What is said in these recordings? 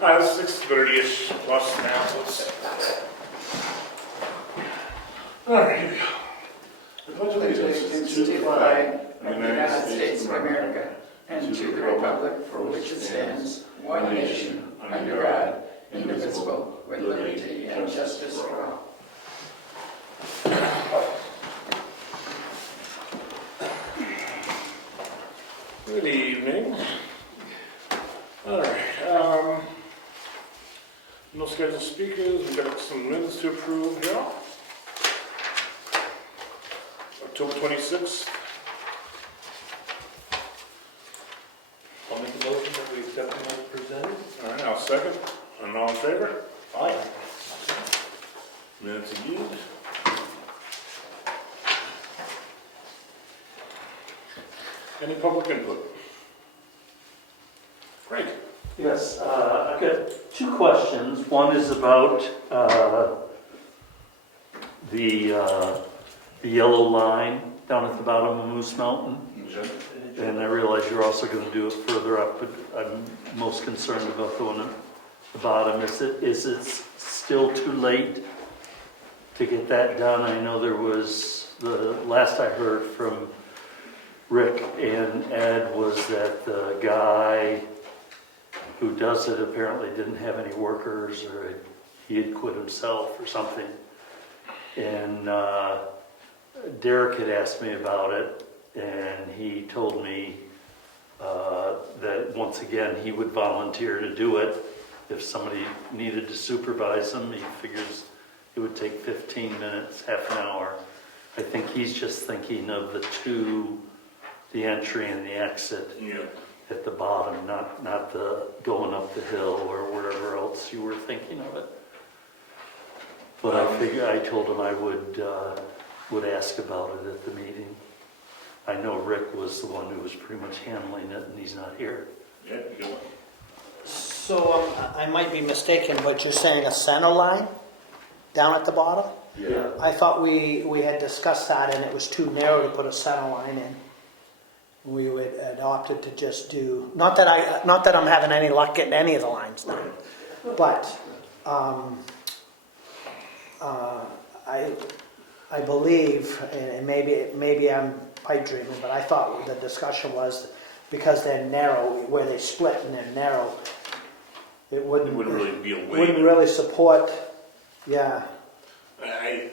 It's 6:30-ish plus now, so it's... All right, here we go. The Pledge of Allegiance to the flag of the United States of America and to the republic for which it stands, one nation, under God, indivisible, with liberty and justice for all. Good evening. All right. No scheduled speakers. We've got some minutes to approve, Joe. October 26th. I'll make a motion that we accept them as presented. All right, I'll second. And all in favor? Aye. Minutes are used. Any public input? Greg? Yes, I've got two questions. One is about the yellow line down at the bottom of Moose Mountain. And I realize you're also going to do it further up, but I'm most concerned about the one at the bottom. Is it still too late to get that done? I know there was, the last I heard from Rick and Ed was that the guy who does it apparently didn't have any workers, or he had quit himself or something. And Derek had asked me about it, and he told me that once again he would volunteer to do it if somebody needed to supervise him. He figures it would take 15 minutes, half an hour. I think he's just thinking of the entry and the exit. Yeah. At the bottom, not the going up the hill or wherever else you were thinking of it. But I told him I would ask about it at the meeting. I know Rick was the one who was pretty much handling it, and he's not here. Yeah, you go. So I might be mistaken, but you're saying a center line down at the bottom? Yeah. I thought we had discussed that and it was too narrow to put a center line in. We would opted to just do, not that I'm having any luck getting any of the lines done, but I believe, and maybe I'm pipe dreaming, but I thought the discussion was because they're narrow, where they split and they're narrow, it wouldn't really be a way. Wouldn't really support, yeah. I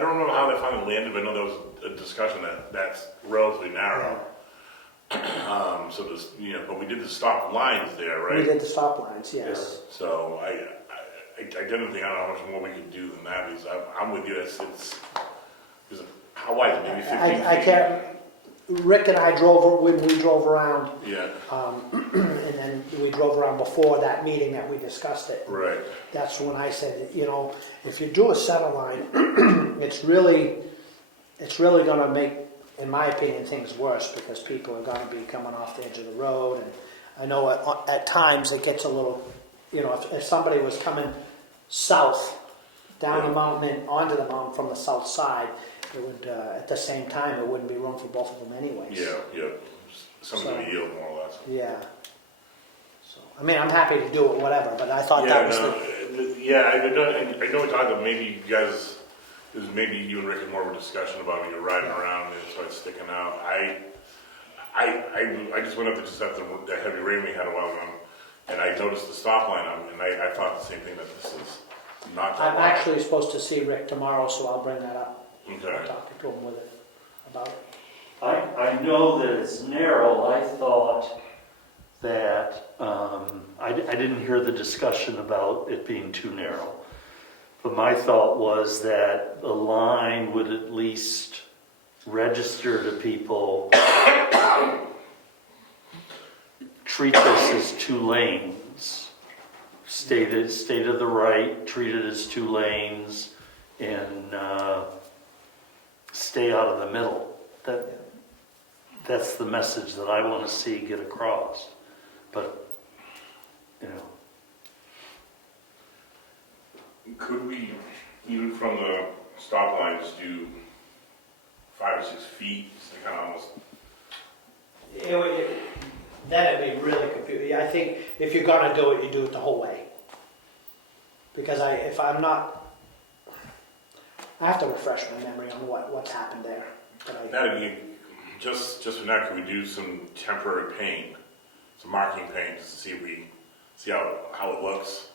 don't know how they finally landed, but I know there was a discussion that's relatively narrow. So this, but we did the stop lines there, right? We did the stop lines, yes. So I didn't think, I don't know how much more we could do than that, because I'm with you. It's how wide is it? Maybe 15 feet? I can't. Rick and I drove when we drove around. Yeah. And then we drove around before that meeting that we discussed it. Right. That's when I said, if you do a center line, it's really going to make, in my opinion, things worse because people are going to be coming off the edge of the road. And I know at times it gets a little, if somebody was coming south down the mountain and onto the mountain from the south side, it would, at the same time, it wouldn't be room for both of them anyways. Yeah. Something to yield more or less. Yeah. So, I'm happy to do it, whatever, but I thought that was I know we talked about maybe you guys, maybe you and Rick had more of a discussion about when you're riding around and it started sticking out. I just went up to just after the heavy rain we had a while ago, and I noticed the stop line, and I thought the same thing, that this is not that I'm wide. actually supposed to see Rick tomorrow, so I'll bring that up. Okay. I'll talk to him with it about it. I know that it's narrow. I thought that I didn't hear the discussion about it being too narrow. But my thought was that the line would at least register to people, treat this as 2 lanes, state of the right, treat it as 2 lanes, and stay out of the middle. That's the message that I want to see get across. But, Could we, even from the stop lines, do 5 or 6 feet, so kind of almost... then it'd be really confusing. I think if you're gonna do it, you do it the whole way. Because if I'm not, I have to refresh my memory on what's happened there. But That'd be, just for now, could we do some temporary paint, some marking paint, just to see how it looks?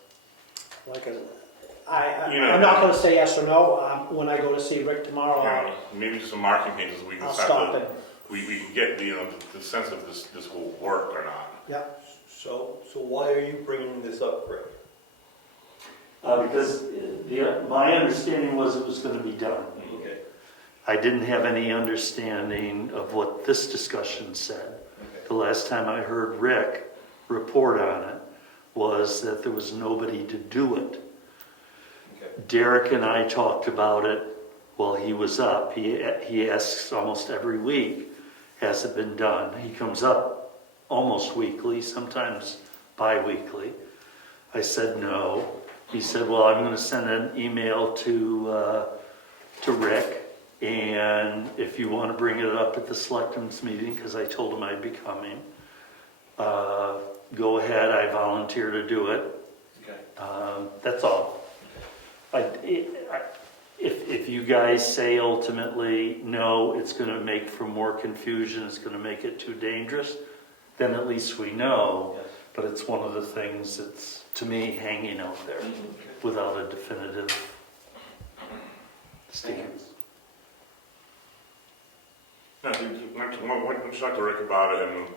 like You know. I'm not gonna say yes or no. When I go to see Rick tomorrow, Maybe just some marking paint, so we can I'll start stop to, it. we can get the sense of this will work or not. Yeah. So why are you bringing this up, Rick? Because my understanding was it was going to be done. Okay. I didn't have any understanding of what this discussion said. Okay. The last time I heard Rick report on it was that there was nobody to do it. Okay. Derek and I talked about it while he was up. He asks almost every week, has it been done? He comes up almost weekly, sometimes bi-weekly. I said no. He said, well, I'm going to send an email to Rick, and if you want to bring it up at the Selectmen's meeting, because I told him I'd be coming, go ahead, I volunteer to do it. Okay. That's all. If you guys say ultimately, no, it's going to make for more confusion, it's going to make it too dangerous, then at least we know. Yes. But it's one of the things that's, to me, hanging out there without a definitive stance. No, let's talk to Rick about it, and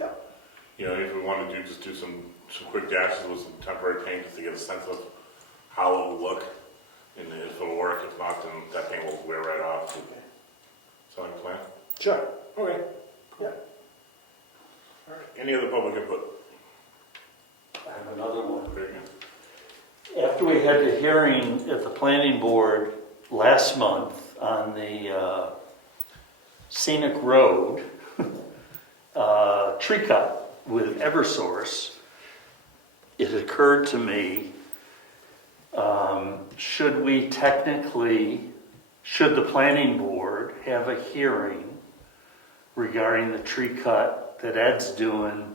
if we want to just do some quick dashes with some temporary paint just to get a sense of how it will look, and if it'll work. If not, then that paint will wear right off. Okay. Sound like a plan? Sure. Okay. Yeah. All right. Any other public input? I have another one. Very good. After we had the hearing at the planning board last month on the scenic road tree cut with Eversource, it occurred to me, should the planning board have a hearing regarding the tree cut that Ed's doing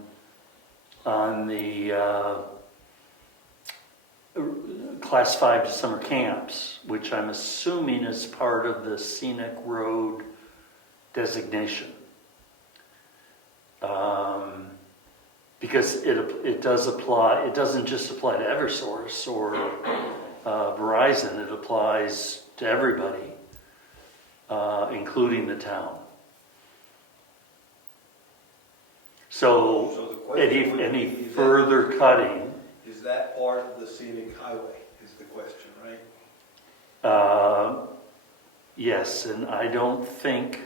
on the Class 5 to summer camps, which I'm assuming is part of the scenic road designation. Because it does apply, it doesn't just apply to Eversource or Verizon, it applies to everybody, including the town. So the question would any be, further cutting, is that part of the scenic highway, is the question, right? yes, and I don't think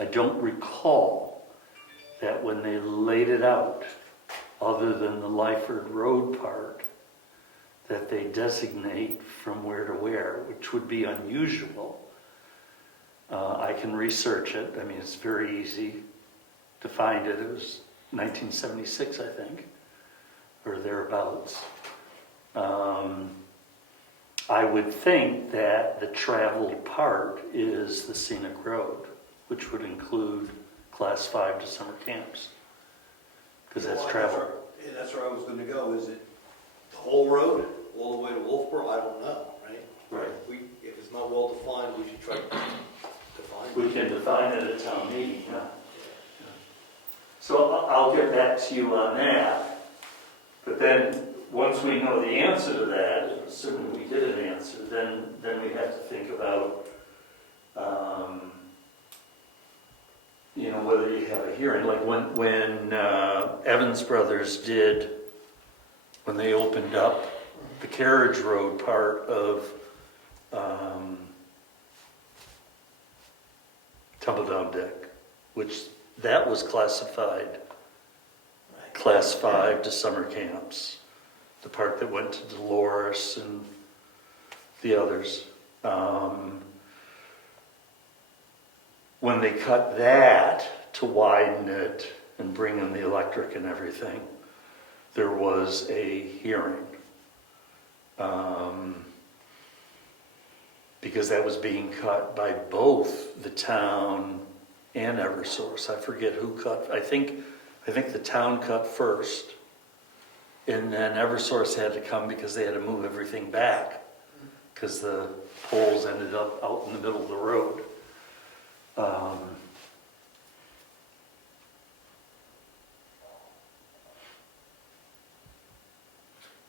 I don't recall that when they laid it out, other than the Lyford Road part, that they designate from where to where, which would be unusual. I can research it. I mean, it's very easy to find it. It was 1976, I think, or thereabouts. I would think that the traveled part is the scenic road, which would include Class 5 to summer camps, because that's travel. Yeah, that's where I was gonna go, is it the whole road, all the way to Wolfboro? I don't know, right? Right. If it's not well defined, we should try to define it. We can define it at town meeting, yeah. So I'll get back to you on that. But then, once we know the answer to that, assuming we get an answer, then we have to think about, whether you have a hearing. Like when Evans Brothers did, when they opened up the carriage road part of Tumbledown Deck, which that was classified Class 5 to summer camps, the part that went to Dolores and the others. When they cut that to widen it and bring in the electric and everything, there was a hearing. because that was being cut by both the town and Eversource. I forget who cut, I think the town cut first, and then Eversource had to come because they had to move everything back, because the poles ended up out in the middle of the road.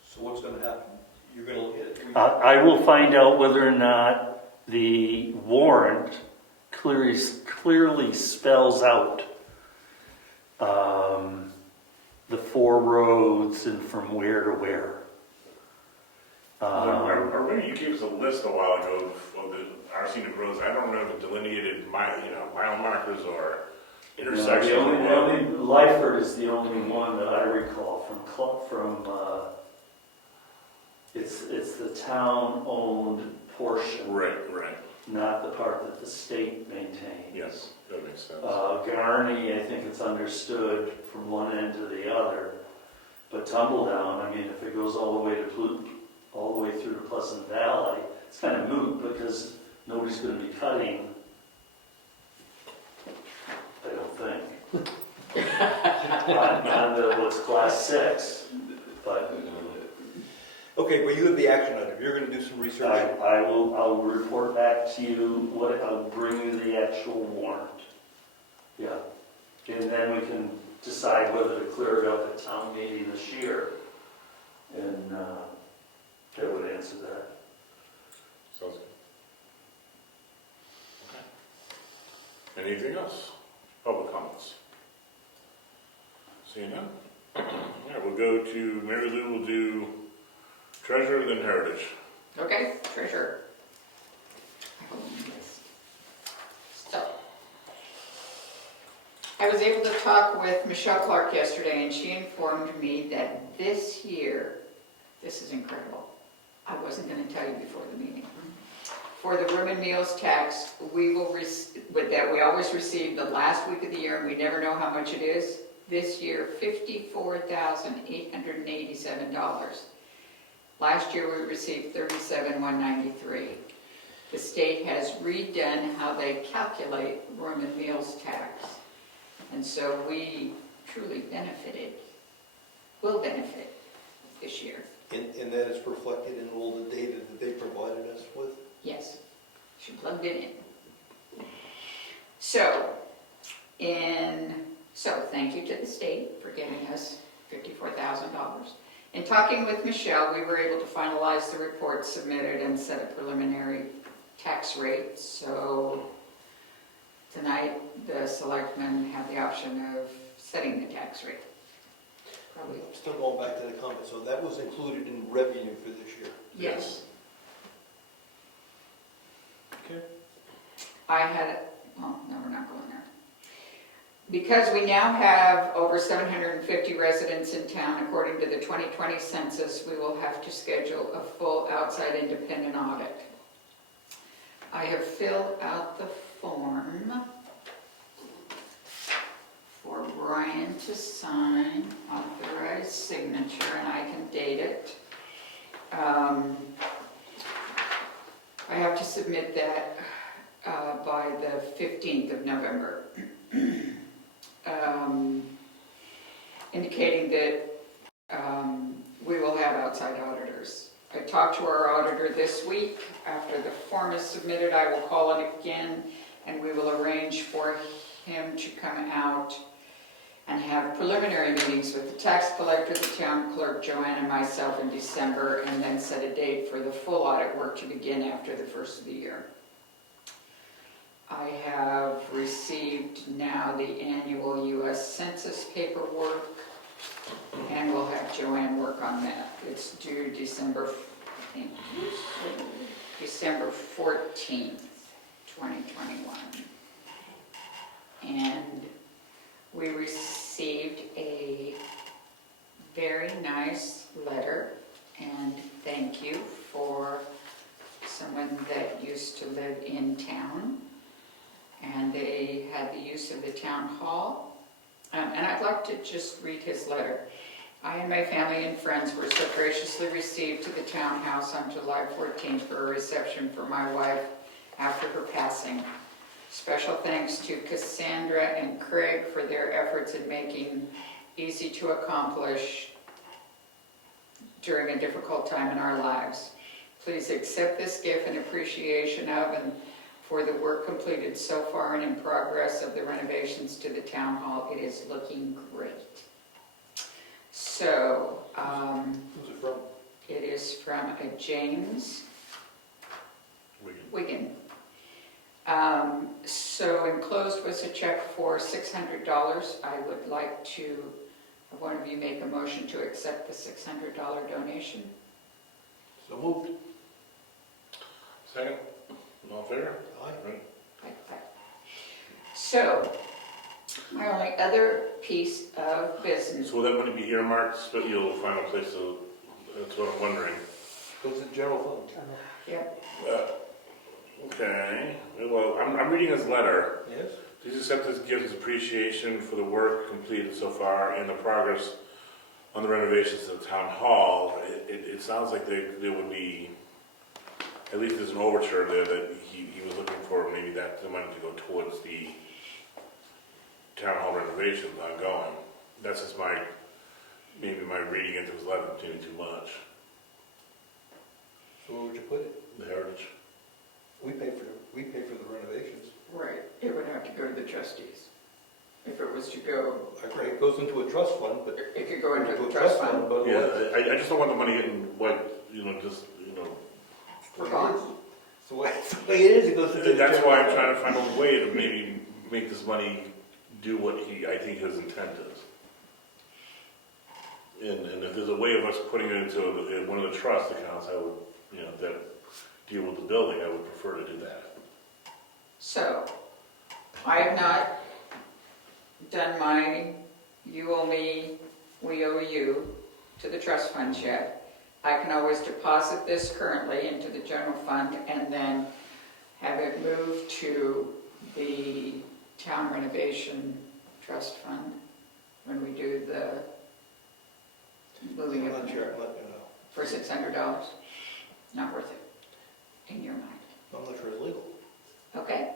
So what's gonna happen? You're gonna look at it. I will find out whether or not the warrant clearly spells out the 4 roads and from where to where. Or maybe you gave us a list a while ago of the our scenic roads. I don't know if it delineated mile markers or intersections. The or only Lyford is the only one that I recall from it's the town-owned portion, Right. not the part that the state maintains. Yes, that makes sense. Garney, I think it's understood from one end to the other, but Tumbledown, I mean, if it goes all the way through to Pleasant Valley, it's kind of moot because nobody's going to be cutting. I don't think. on what's class 6, but. Okay, well, you have the action item. You're gonna do some research. I'll report back to you I'll bring you the actual warrant. Yeah. And then we can decide whether to clear it up at town meeting this year. And that would answer that. Sounds good. Okay. Anything else? Public comments? Seeing none? All right, we'll go to Mary Lou. We'll do treasure, then heritage. Okay, treasure. So, I was able to talk with Michelle Clark yesterday, and she informed me that this year, this is incredible. I wasn't going to tell you before the meeting. For the room and meals tax, we will that we always receive the last week of the year, and we never know how much it is. This year, $54,887. Last year we received $37,193. The state has redone how they calculate room and meals tax. And so we truly will benefit this year. And that is reflected in all the data that they provided us with? Yes, she plugged it in. So thank you to the state for giving us $54,000. In talking with Michelle, we were able to finalize the report submitted and set a preliminary tax rate. So tonight, the selectmen have the option of setting the tax rate. Probably. Still going back to the comment, so that was included in revenue for this year? Yes. Okay. No, we're not going there. Because we now have over 750 residents in town, according to the 2020 census, we will have to schedule a full outside independent audit. I have filled out the form for Brian to sign, authorized signature, and I can date it. I have to submit that by the 15th of November. Indicating that we will have outside auditors. I talked to our auditor this week. After the form is submitted, I will call it again, and we will arrange for him to come out and have preliminary meetings with the tax collector, the town clerk, Joanne, and myself in December, and then set a date for the full audit work to begin after the first of the year. I have received now the annual U.S. Census paperwork, and we'll have Joanne work on that. It's due December 14th, 2021. And we received a very nice letter and thank you for someone that used to live in town. And they had the use of the town hall. And I'd like to just read his letter. I and my family and friends were so graciously received to the townhouse on July 14th for a reception for my wife after her passing. Special thanks to Cassandra and Craig for their efforts in making easy to accomplish during a difficult time in our lives. Please accept this gift in appreciation of and for the work completed so far and in progress of the renovations to the town hall. It is looking great. So, Who's it from? it is from a James Wigan. So enclosed was a check for $600. I would like to, one of you make a motion to accept the $600 donation. So moved. Second, all in favor? Aye. Right. So, my only other piece of business, So will that money be earmarked, but you'll find a place to, that's what I'm wondering. Goes to the general fund. yep, Okay, well, I'm reading his letter. Yes? Please accept this gift as appreciation for the work completed so far and the progress on the renovations of the town hall. It sounds like there would be, at least there's an overture there that he was looking for, maybe that the money to go towards the town hall renovations ongoing. That's just maybe my reading into his letter, maybe too much. So where would you put it? The heritage. We pay for the renovations. right, it would have to go to the trustees. If it was to go, I agree, it goes into a trust fund, but. it could go into the trust fund. But Yeah, I just don't want the money getting wiped, Forgotten. it's the way it is, it goes into the That's general why I'm fund. trying to find a way to maybe make this money do what I think his intent is. And if there's a way of us putting it into one of the trust accounts, I would, that deal with the building, I would prefer to do that. So, I have not done my you owe me, we owe you to the trust fund yet. I can always deposit this currently into the general fund and then have it moved to the town renovation trust fund when we do the moving I'm of not sure, I'm not, for $600. Not worth it, in your mind. I'm not sure it's legal. Okay?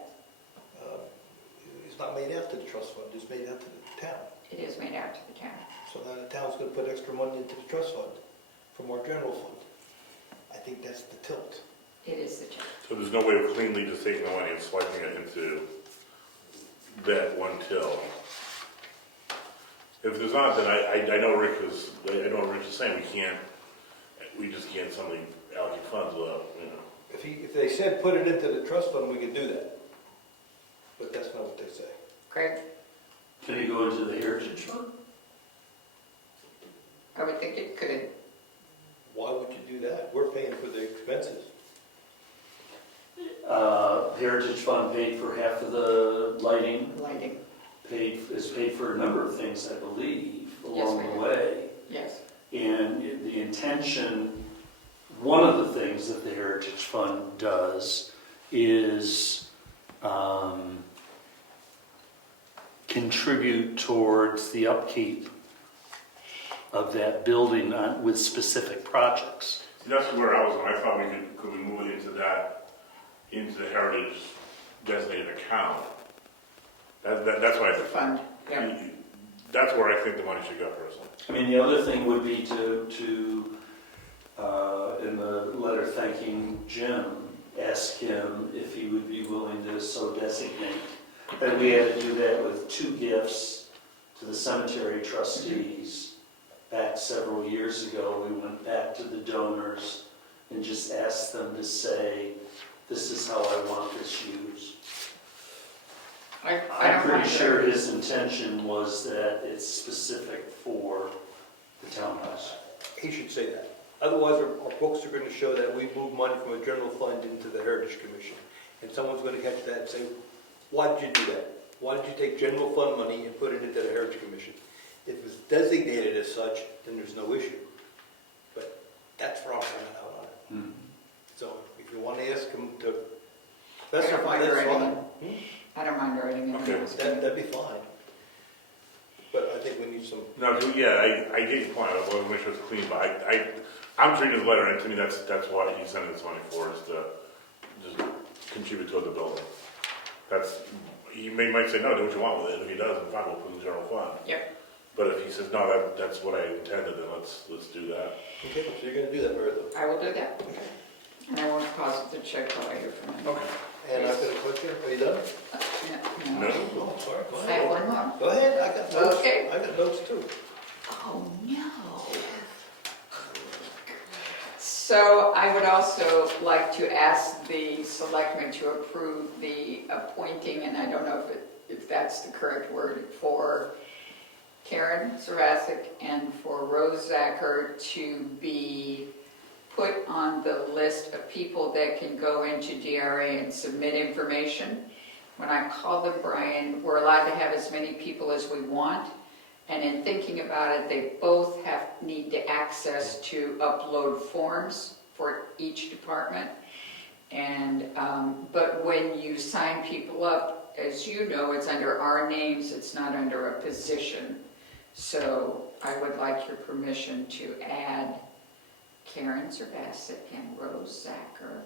It's not made out to the trust fund, it's made out to the town. It is made out to the town. So now the town's gonna put extra money into the trust fund from our general fund. I think that's the tilt. It is the town. So there's no way of cleanly just taking the money and swiping it into that one till. If there's not, then I know Rick is saying we just can't suddenly allocate funds without, If they said put it into the trust fund, we could do that. But that's not what they say. Craig, Can you go into the heritage fund? I would think it could. Why would you do that? We're paying for the expenses. Heritage fund paid for half of the lighting, Lighting, is paid for a number of things, I believe, Yes, along we the do. way. yes. And the intention, one of the things that the Heritage Fund does is contribute towards the upkeep of that building with specific projects. See, that's where I was going. I thought could we move it into the heritage designated account? That's why The fund, yeah. that's where I think the money should go personally. I mean, the other thing would be to in the letter thanking Jim, ask him if he would be willing to so designate. And we had to do that with 2 gifts to the cemetery trustees back several years ago. We went back to the donors and just asked them to say, this is how I want this used. I I'm don't pretty mind sure that. his intention was that it's specific for the townhouse. He should say that. Otherwise, our books are going to show that we move money from a general fund into the Heritage Commission. And someone's going to catch that and say, why did you do that? Why did you take general fund money and put it into the Heritage Commission? If it's designated as such, then there's no issue. But that's where I'm finding out on it. So if you want to ask him to specify, mind that's writing fine. I don't mind writing it. Okay. That'd be fine. But I think we need need some, No, yeah, I get your point, I want to make sure it's clean, but I'm treating his letter, and to me, that's what he's sending this money for, is to just contribute toward the building. He might say, no, do what you want with it, if he does, then fine, we'll put it in the general fund. Yep. But if he says, no, that's what I intended, then let's do that. okay, so you're gonna do that, Mary Lou? I will do that. And I won't deposit the check till I hear from him. Okay. And I've got a question, are you done? No. Oh, sorry, go I have ahead. one more. Go ahead, I got notes. Okay. I got notes too. Oh, no. So I would also like to ask the selectmen to approve the appointing, and I don't know if that's the correct word, for Karen Sarasic and for Rose Zacher to be put on the list of people that can go into DRA and submit information. When I called them, Brian, we're allowed to have as many people as we want. And in thinking about it, they both need to access to upload forms for each department. And, but when you sign people up, as you know, it's under our names, it's not under a position. So I would like your permission to add Karen Zervasic and Rose Zacher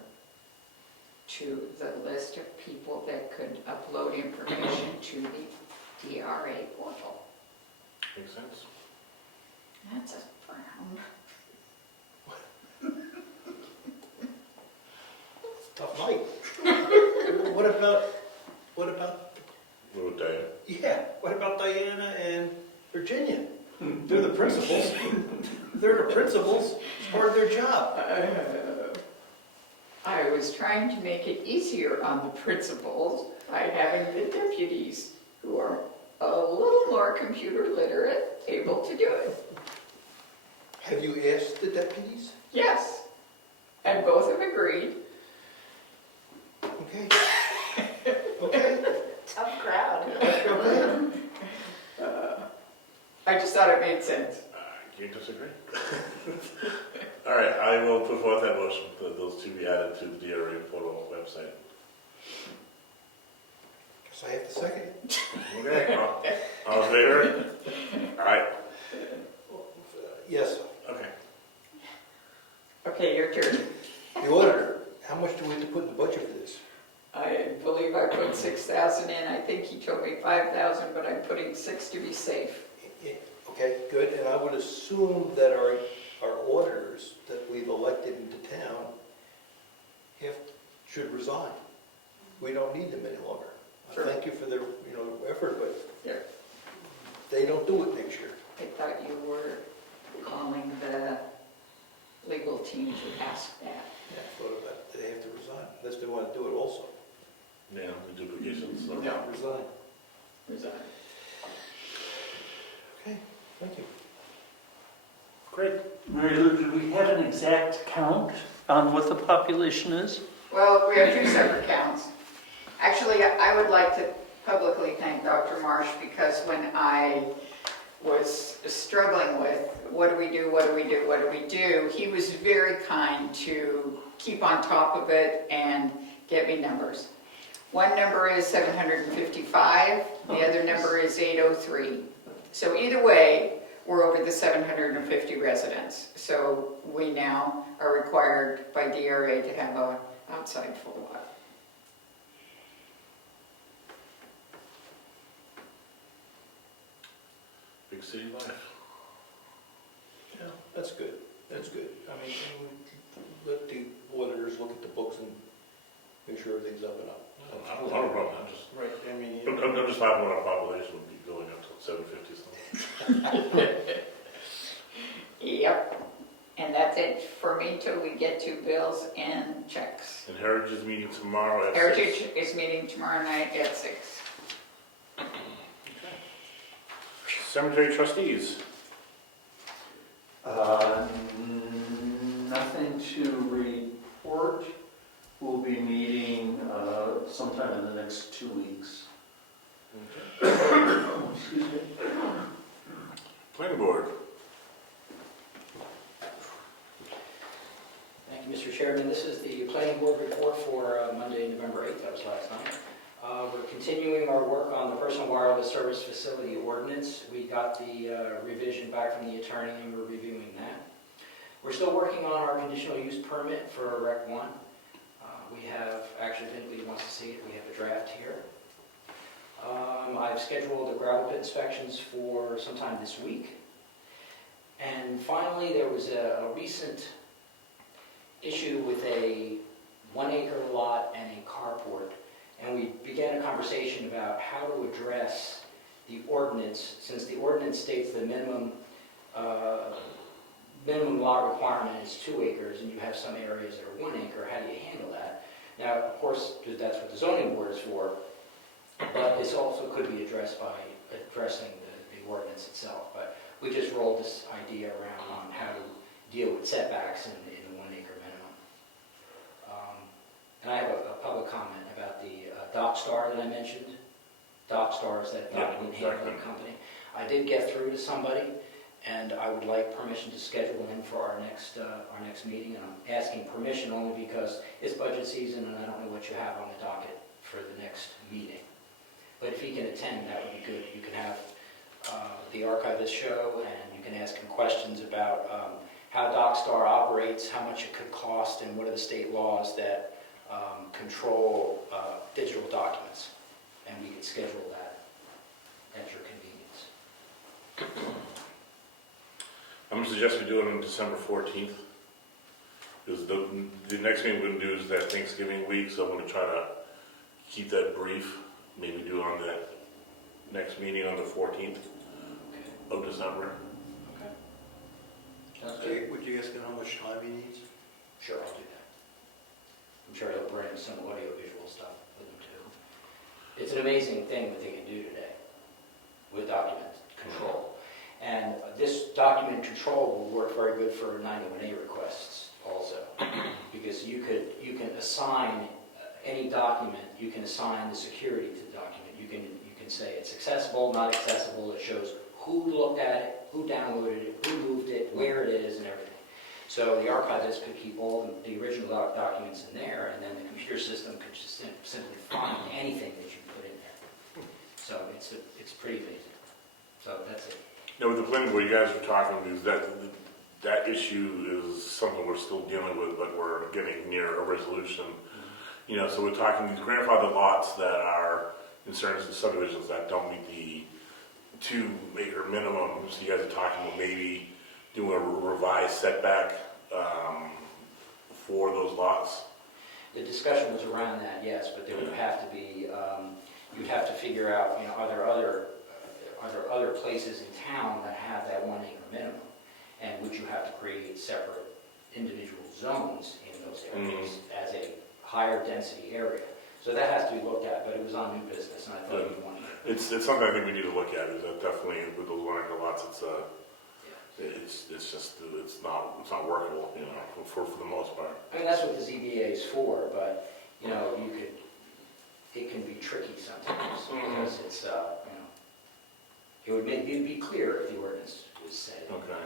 to the list of people that could upload information to the DRA portal. Makes sense. That's a frown. Tough night. What about, What about Diane? yeah, what about Diana and Virginia? They're the principals. They're the principals. It's part of their job. I was trying to make it easier on the principals by having the deputies who are a little more computer literate able to do it. Have you asked the deputies? Yes, and both have agreed. Okay. Okay. Tough crowd. Okay. I just thought it made sense. I can't disagree. All right, I will put forth that motion for those two be added to the DRA portal website. Guess I have to second it. Okay, all in favor? All right, Yes. okay. Okay, your turn. The auditor, how much do we have to put in the budget for this? I believe I put 6,000 in. I think he told me 5,000, but I'm putting 6 to be safe. Okay, good, and I would assume that our auditors that we've elected into town should resign. We don't need them any longer. Sure. Thank you for their, effort, but Yeah. they don't do it next year. I thought you were calling the legal team to ask that. Yeah, what about, they have to resign, unless they want to do it also. Yeah, the duplications, so. Resign. Resign. Okay, thank you. Great. Mary Lou, do we have an exact count on what the population is? Well, we have 2 separate counts. Actually, I would like to publicly thank Dr. Marsh because when I was struggling with what do we do, he was very kind to keep on top of it and get me numbers. One number is 755, the other number is 803. So either way, we're over the 750 residents. So we now are required by DRA to have a outside full lot. Big city life. Yeah, that's good, that's good. I mean, let the auditors look at the books and make sure everything's up and up. I don't have a problem, Right, I mean, I'm just laughing when our population would be going up to 750 something. Yep. And that's it for me till we get to bills and checks. And Heritage is meeting tomorrow at 6. Heritage is meeting tomorrow night at 6. Cemetery trustees. Nothing to report. We'll be meeting sometime in the next 2 weeks. Excuse me. Planning board. Thank you, Mr. Chairman. This is the planning board report for Monday, November 8th. That was last night. We're continuing our work on the personal wireless service facility ordinance. We got the revision back from the attorney and we're reviewing that. We're still working on our conditional use permit for Rec 1. We have, actually, if anybody wants to see it, we have a draft here. I've scheduled the gravel pit inspections for sometime this week. And finally, there was a recent issue with a 1 acre lot and a carport. And we began a conversation about how to address the ordinance, since the ordinance states the minimum lot requirement is 2 acres, and you have some areas that are 1 acre. How do you handle that? Now, of course, that's what the zoning board is for, but this also could be addressed by addressing the ordinance itself. But we just rolled this idea around on how to deal with setbacks in the 1 acre minimum. And I have a public comment about the DocStar that I mentioned. DocStar is that document handling company. I did get through to somebody, and I would like permission to schedule in for our next meeting. And I'm asking permission only because it's budget season, and I don't know what you have on the docket for the next meeting. But if he can attend, that would be good. You can have the archivist show, and you can ask him questions about how DocStar operates, how much it could cost, and what are the state laws that control digital documents. And we can schedule that at your convenience. I'm going to suggest we do it on December 14th. Because the next thing we're going to do is that Thanksgiving week, so I'm going to try to keep that brief. Maybe do it on the next meeting on the 14th of December. Okay. Sounds good. Would you ask him how much time he needs? Sure, I'll do that. I'm sure he'll bring some audio-visual stuff with him too. It's an amazing thing what they can do today with document control. And this document control will work very good for 91A requests also, because you can assign any document, you can assign the security to the document. You can say it's accessible, not accessible. It shows who looked at it, who downloaded it, who moved it, where it is, and everything. So the archivist could keep all the original documents in there, and then the computer system could just simply find anything that you put in there. So it's pretty amazing. So that's it. Now, with the planning board, you guys were talking, is that issue is something we're still dealing with, but we're getting near a resolution. You know, so we're talking these grandfather lots that are in certain subdivisions that don't meet the 2 acre minimum. So you guys are talking about maybe doing a revised setback for those lots. The discussion was around that, yes, but there would have to be, you'd have to figure out, are there other places in town that have that 1 acre minimum? And would you have to create separate individual zones in those areas as a higher density area? So that has to be looked at, but it was on new business, and I thought you wanted to. It's something I think we need to look at. Is that definitely with those 1 acre lots, it's not workable, for the most part. I mean, that's what the ZBA is for, but, it can be tricky sometimes, because it's, it'd be clear if the ordinance was set in. Okay.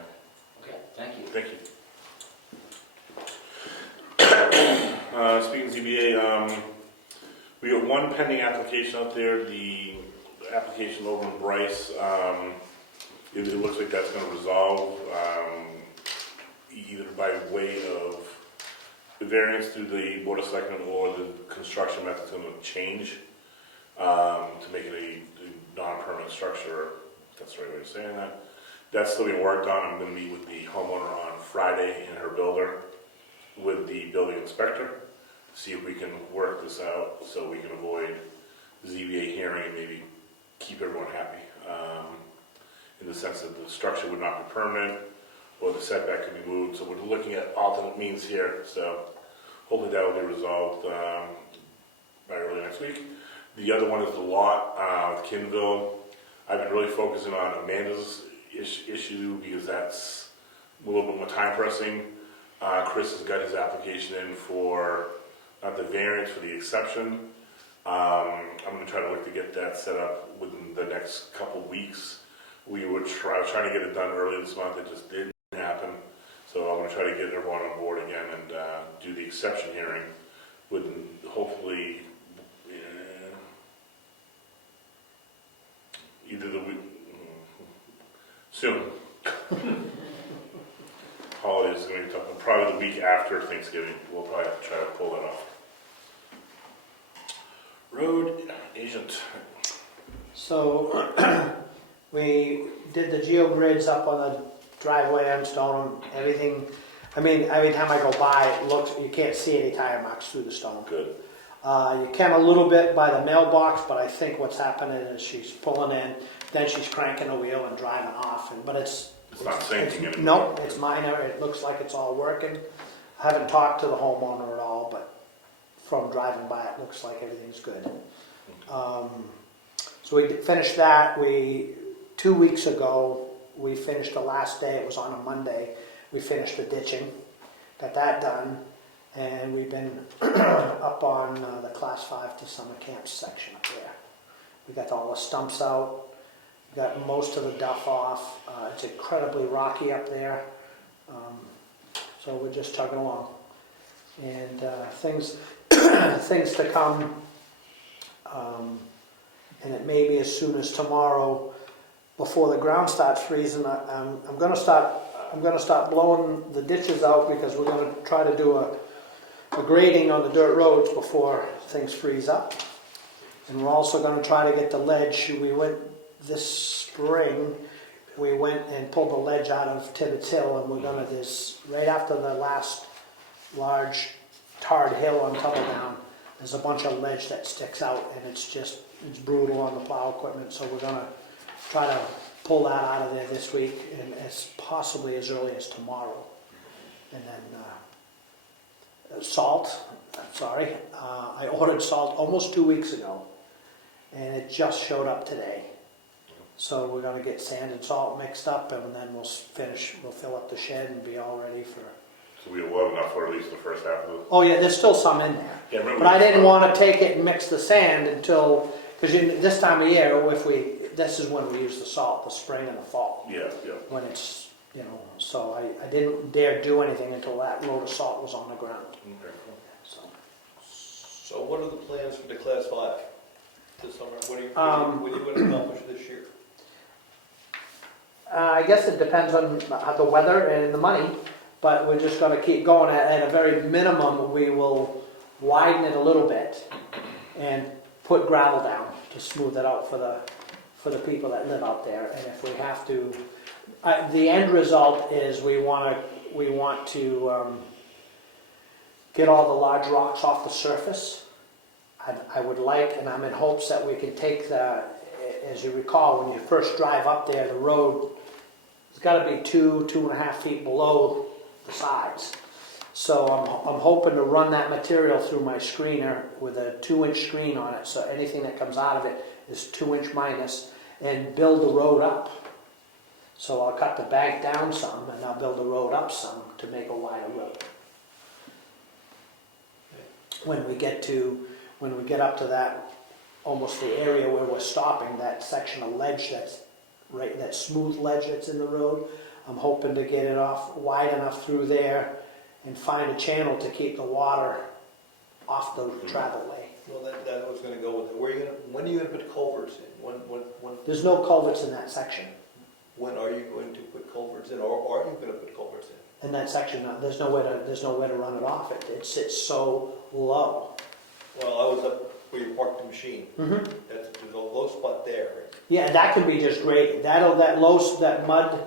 Okay, thank you. Thank you. Speaking of ZBA, we got one pending application out there. The application over in Bryce, it looks like that's going to resolve either by way of the variance through the Board of Selectmen or the construction method's going to change to make it a non-permanent structure. If that's the right way of saying that. That's still being worked on. I'm going to meet with the homeowner on Friday and her builder with the building inspector to see if we can work this out so we can avoid the ZBA hearing and maybe keep everyone happy. In the sense that the structure would not be permanent or the setback could be moved. So we're looking at alternate means here. So hopefully that will be resolved by early next week. The other one is the lot with Kinville. I've been really focusing on Amanda's issue because that's a little bit more time pressing. Chris has got his application in for not the variance, for the exception. I'm going to try to look to get that set up within the next couple weeks. I was trying to get it done early this month. It just didn't happen. So I'm going to try to get everyone on board again and do the exception hearing with hopefully Soon. Holidays is gonna be tough, and probably the week after Thanksgiving, we'll probably have to try to pull that off. Road agent. So, we did the geogrids up on the driveway on stone, everything. I mean, every time I go by, it looks, you can't see any tire marks through the stone. Good. You can a little bit by the mailbox, but I think what's happening is she's pulling in, then she's cranking a wheel and driving off, but it's not sinking anymore. No, it's minor, it looks like it's all working. I haven't talked to the homeowner at all, but from driving by, it looks like everything's good. So we finished that. 2 weeks ago, we finished the last day, it was on a Monday, we finished the ditching, got that done, and we've been up on the Class 5 to summer camp section up there. We got all the stumps out, got most of the duff off. It's incredibly rocky up there, so we're just tugging along. And things to come, and it may be as soon as tomorrow, before the ground starts freezing. I'm going to start blowing the ditches out, because we're going to try to do a grading on the dirt roads before things freeze up. And we're also going to try to get the ledge. We went this spring, we went and pulled the ledge out of Tibbetts Hill, and we're going to, right after the last large tarred hill on Tumbledown, there's a bunch of ledge that sticks out, and it's brutal on the plow equipment. So we're going to try to pull that out of there this week, and possibly as early as tomorrow. And then salt, I ordered salt almost 2 weeks ago, and it just showed up today. So we're going to get sand and salt mixed up, and then we'll fill up the shed and be all ready for... So we'll have enough for at least the first half of the... Oh yeah, there's still some in there. Yeah, but I didn't want to take it and mix the sand until, because this time of year, this is when we use the salt, the spring and the fall. Yeah. When it's, so I didn't dare do anything until that load of salt was on the ground. Okay, cool. So what are the plans for the Class 5 this summer? What are you going to accomplish this year? I guess it depends on the weather and the money, but we're just going to keep going. At a very minimum, we will widen it a little bit and put gravel down to smooth it out for the people that live out there. And if we have to, the end result is we want to get all the large rocks off the surface. I would like, and I'm in hopes that we can take as you recall, when you first drive up there, the road has got to be 2.5 feet below the sides. So I'm hoping to run that material through my screener with a 2-inch screen on it, so anything that comes out of it is 2-inch minus, and build the road up. So I'll cut the bank down some, and I'll build the road up some to make a wider road. When we get up to that, almost the area where we're stopping, that section of ledge that smooth ledge that's in the road, I'm hoping to get it off wide enough through there and find a channel to keep the water off the travel way. Well, that was going to go with it. When are you going to put culverts in? When? There's no culverts in that section. When are you going to put culverts in, or are you going to put culverts in? In that section, there's no way to run it off. It sits so low. Well, I was up where you parked the machine. Mm-hmm. There's a low spot there. Yeah, and that can be just graded. That mud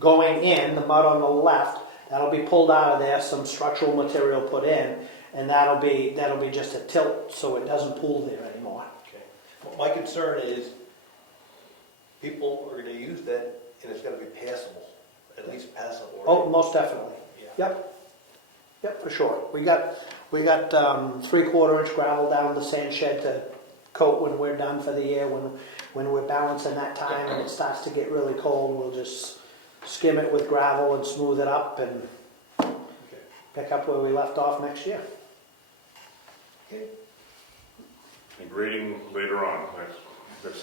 going in, the mud on the left, that'll be pulled out of there, some structural material put in, and that'll be just a tilt so it doesn't pool there anymore. Okay. Well, my concern is people are going to use that, and it's going to be passable, at least passable. Right? Oh, most definitely. Yeah. Yep, for sure. We got 3/4-inch gravel down the sand shed to coat when we're done for the year. When we're balancing that time and it starts to get really cold, we'll just skim it with gravel and smooth it up and pick up where we left off next year. Okay. And grading later on.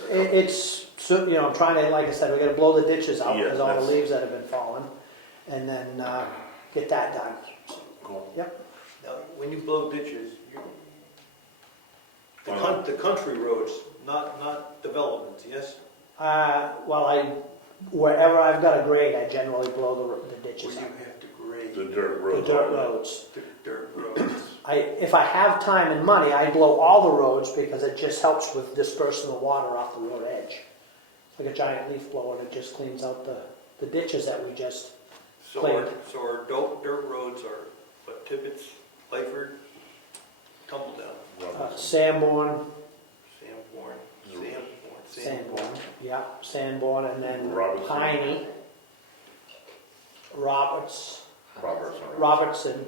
It's I'm trying to, like I said, we got to blow the ditches out Yeah, because all the that's- leaves that have been falling, and then get that done. Cool. Yep. Now, when you blow ditches, the country roads, not developments, yes? Well, wherever I've got a grade, I generally blow the ditches Where up. you have to grade The dirt The road. dirt roads. the dirt roads. If I have time and money, I blow all the roads because it just helps with dispersing the water off the road edge. It's like a giant leaf blower and it just cleans out the ditches that we just, So our dirt roads are, what, Tibbetts, Lyford, Tumbledown, Sanborn, Sanborn, yeah, Sanborn, and then Robinson. Piney, Robertson. Robinson,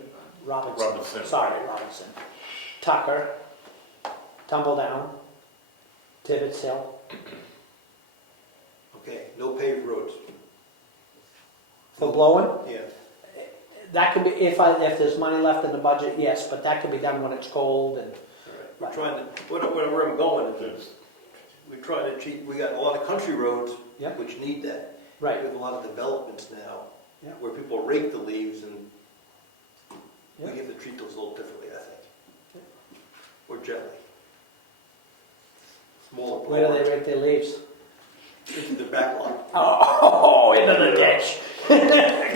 Tucker, Tumbledown, Tibbetts Hill. Okay, no paved roads. For blowing, Yeah. that can be, if there's money left in the budget, yes, but that can be done when it's cold and. All right. We're trying to, where I'm going is, we're trying to cheat, we got a lot of country roads Yep. which need that. Right. We have a lot of developments now Yep. where people rake the leaves and we Yep. have to treat those a little differently, I think. Or gently. Smaller Where do blowers they rake their leaves? into the back lot. Oh, into the ditch.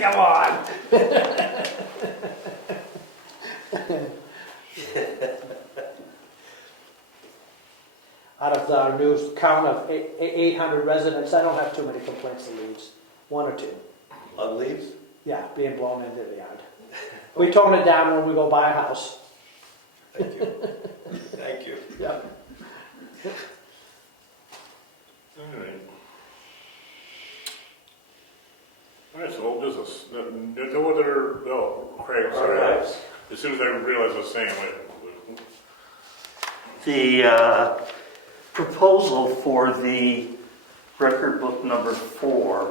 Come on. Out of our new count of 800 residents, I don't have too many complaints of leaves. One or two. On leaves? Yeah, being blown into the yard. We tone it down when we go buy a house. Thank you. Thank you. Yeah. All right. All right, so old business. No other, Craig, sorry. Archives. As soon as I realized I was saying, wait. The proposal for the record book number 4,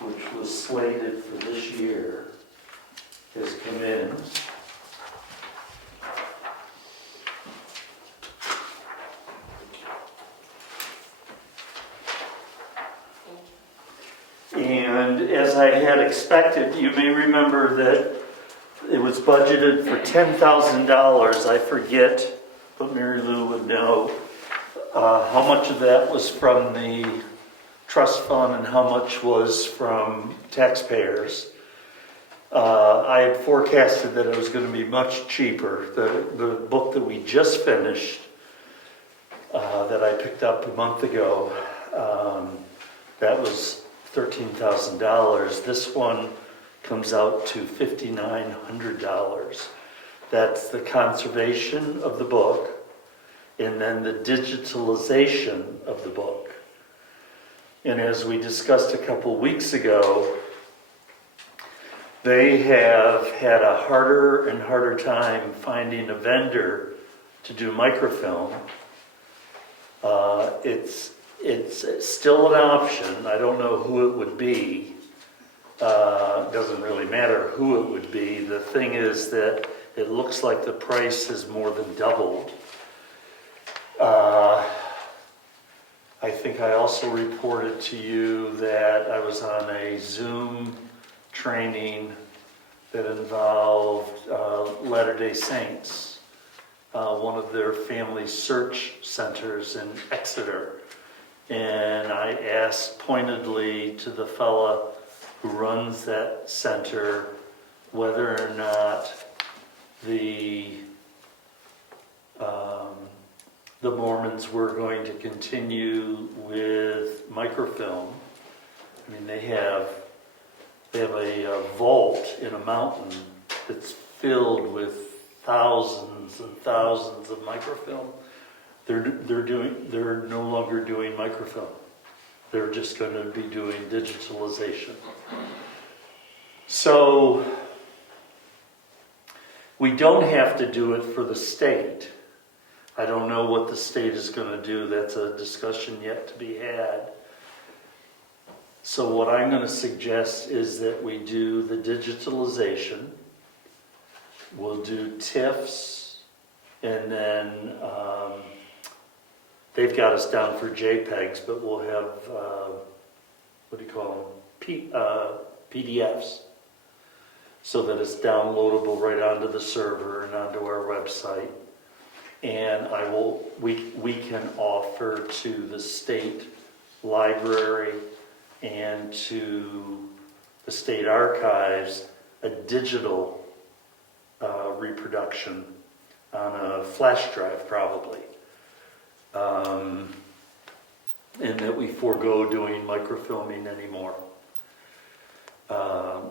which was slated for this year, has come in. And as I had expected, you may remember that it was budgeted for $10,000. I forget, but Mary Lou would know how much of that was from the trust fund and how much was from taxpayers. I had forecasted that it was going to be much cheaper. The book that we just finished, that I picked up a month ago, that was $13,000. This one comes out to $5,900. That's the conservation of the book and then the digitalization of the book. And as we discussed a couple weeks ago, they have had a harder and harder time finding a vendor to do microfilm. It's still an option. I don't know who it would be. It doesn't really matter who it would be. The thing is that it looks like the price has more than doubled. I think I also reported to you that I was on a Zoom training that involved Latter-day Saints, one of their family search centers in Exeter. And I asked pointedly to the fella who runs that center whether or not the Mormons were going to continue with microfilm. I mean, they have a vault in a mountain that's filled with thousands and thousands of microfilm. They're no longer doing microfilm. They're just going to be doing digitalization. So we don't have to do it for the state. I don't know what the state is going to do. That's a discussion yet to be had. So what I'm going to suggest is that we do the digitalization. We'll do TIFFs, and then they've got us down for JPEGs, but we'll have, what do you call them, PDFs, so that it's downloadable right onto the server and onto our website. And we can offer to the state library and to the state archives a digital reproduction on a flash drive probably. And that we forego doing microfilming anymore.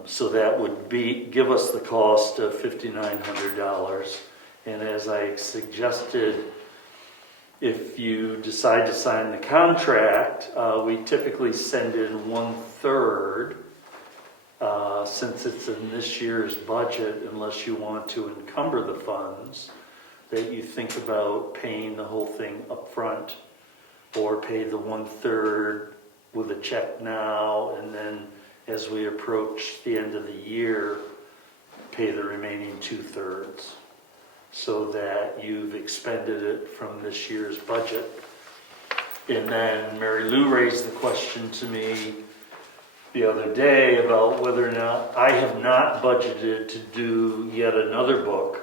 So that would give us the cost of $5,900. And as I suggested, if you decide to sign the contract, we typically send in 1/3, since it's in this year's budget, unless you want to encumber the funds, that you think about paying the whole thing up front, or pay the 1/3 with a check now, and then as we approach the end of the year, pay the remaining 2/3, so that you've expended it from this year's budget. And then Mary Lou raised the question to me the other day about whether or not I have not budgeted to do yet another book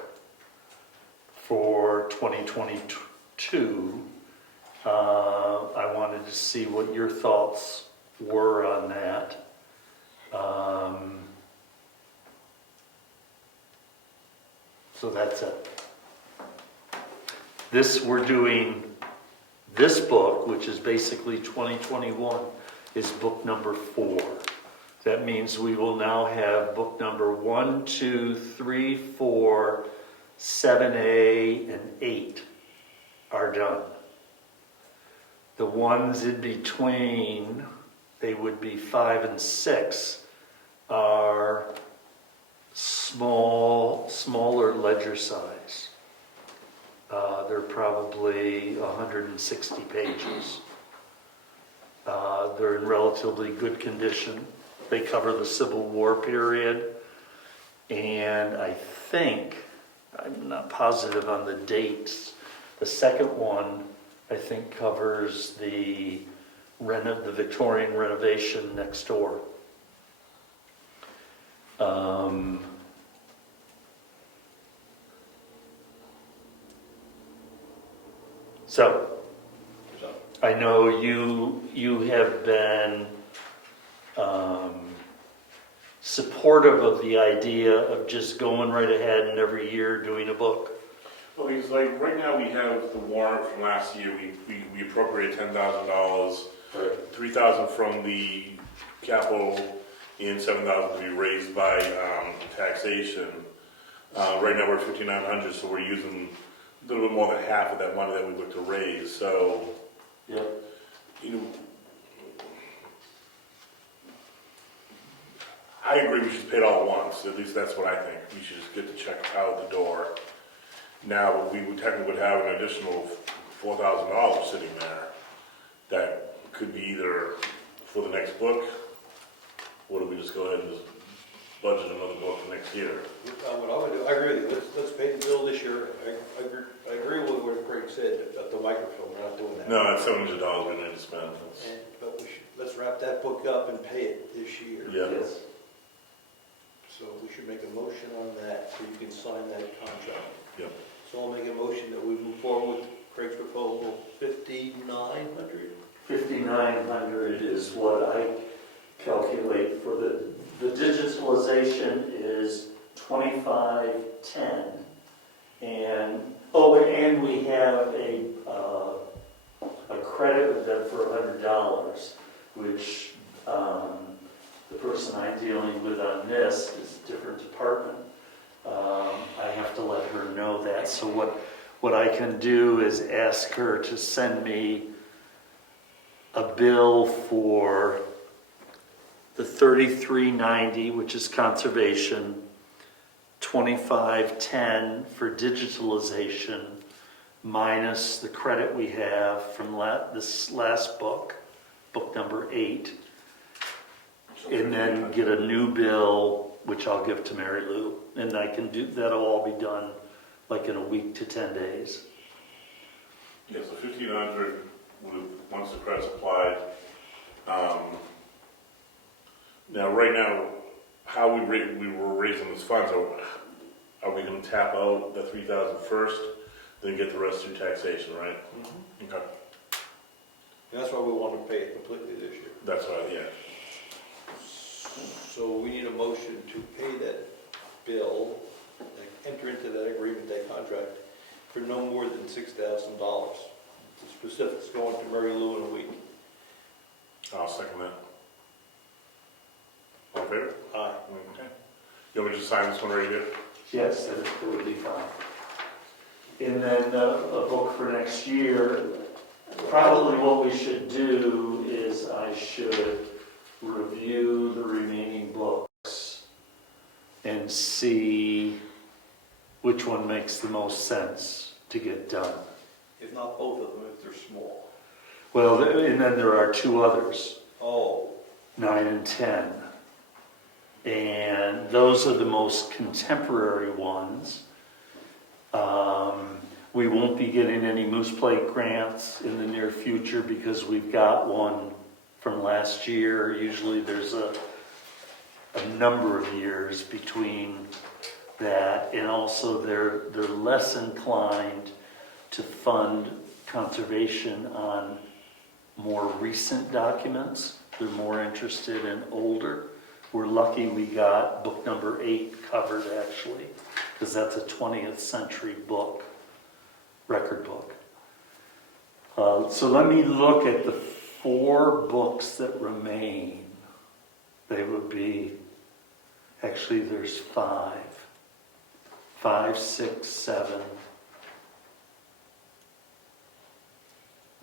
for 2022. I wanted to see what your thoughts were on that. So that's it. We're doing this book, which is basically 2021, is book number 4. That means we will now have book number 1, 2, 3, 4, 7A, and 8 are done. The ones in between, they would be 5 and 6, are smaller ledger size. They're probably 160 pages. They're in relatively good condition. They cover the Civil War period, and I think, I'm not positive on the dates, the second one I think covers the Victorian renovation next door. So, I know you have been supportive of the idea of just going right ahead and every year doing a book. Well, because like right now we have the warrant from last year. We appropriated $10,000, $3,000 from the capital, and $7,000 to be raised by taxation. Right now we're at $5,900, so we're using a little bit more than half of that money that we look to raise. So, Yeah. you know, I agree we should pay it all at once. At least that's what I think. We should just get the check out the door. Now, we would technically have an additional $4,000 sitting there that could be either for the next book, or do we just go ahead and just budget another book for next year? What I would do, I agree with you, let's pay the bill this year. I agree with what Craig said about the microfilm, we're not doing that. No, that's $700 we need to spend. But let's wrap that book up and pay it this year. Yeah. Yes. So we should make a motion on that, so you can sign that contract. Yep. So I'll make a motion that we move forward with Craig's proposal, $5,900. 5,900 is what I calculate for the digitalization is 2510, and we have a credit with them for $100, which the person I'm dealing with on this is a different department. I have to let her know that. So what I can do is ask her to send me a bill for the $33.90, which is conservation, $25.10 for digitalization, minus the credit we have from this last book, book number 8, and then get a new bill, which I'll give to Mary Lou, and that'll all be done like in a week to 10 days. Yeah, so $1,500 once the credit's applied. Now, right now, how we were raising those funds, are we going to tap out the $3,000 first, then get the rest through taxation, right? Mm-hmm. Okay. And that's why we want to pay it completely this year. That's why, yeah. So we need a motion to pay that bill, like, enter into that agreement, that contract, for no more than $6,000. The specifics going to Mary Lou in a week. I'll second that. All in favor? Aye. Okay. You want me to sign this one right here? Yes, that would be fine. And then a book for next year, probably what we should do is I should review the remaining books and see which one makes the most sense to get done. If not both of them, if they're small. Well, and then there are two others, Oh, 9 and 10. And those are the most contemporary ones. We won't be getting any Moose Plate grants in the near future because we've got one from last year. Usually there's a number of years between that, and also they're less inclined to fund conservation on more recent documents. They're more interested in older. We're lucky we got book number 8 covered, actually, because that's a 20th century book, record book. So let me look at the 4 books that remain. They would be, actually there's 5, 6, 7,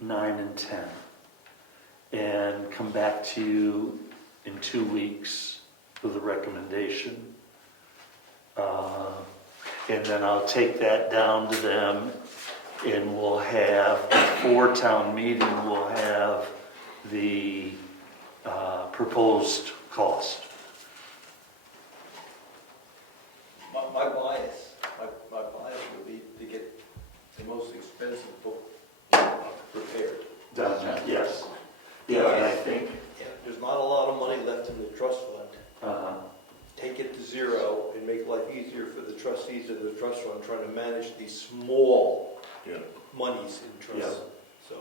9, and 10. And come back to you in 2 weeks with a recommendation. And then I'll take that down to them, and we'll have, before town meeting, we'll have the proposed cost. my bias would be to get the most expensive book prepared. Done, yes. Yeah, and I think, If there's not a lot of money left in the trust fund, take it to zero and make life easier for the trustees of the trust fund trying to manage these small Yeah. monies in trust. So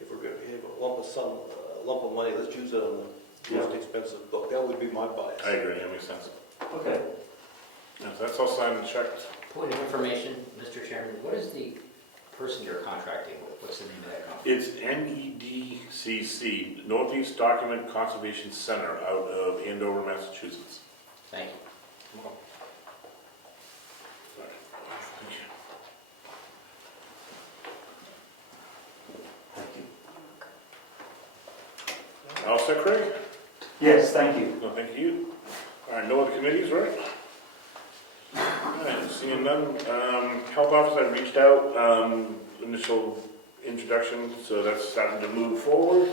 if we're going to have a lump of money, let's use it on the most expensive book. That would be my bias. I agree, that makes sense. okay. Yeah, so that's all signed and checked. Point of information, Mr. Chairman, what is the person you're contracting with? What's the name of that company? It's NEDCC, Northeast Document Conservation Center, out of Andover, Massachusetts. Thank you. All set, Craig? Yes, thank you. No, thank you. All right, no other committees, right? All right, seeing none. Health office, I reached out, initial introduction, so that's starting to move forward.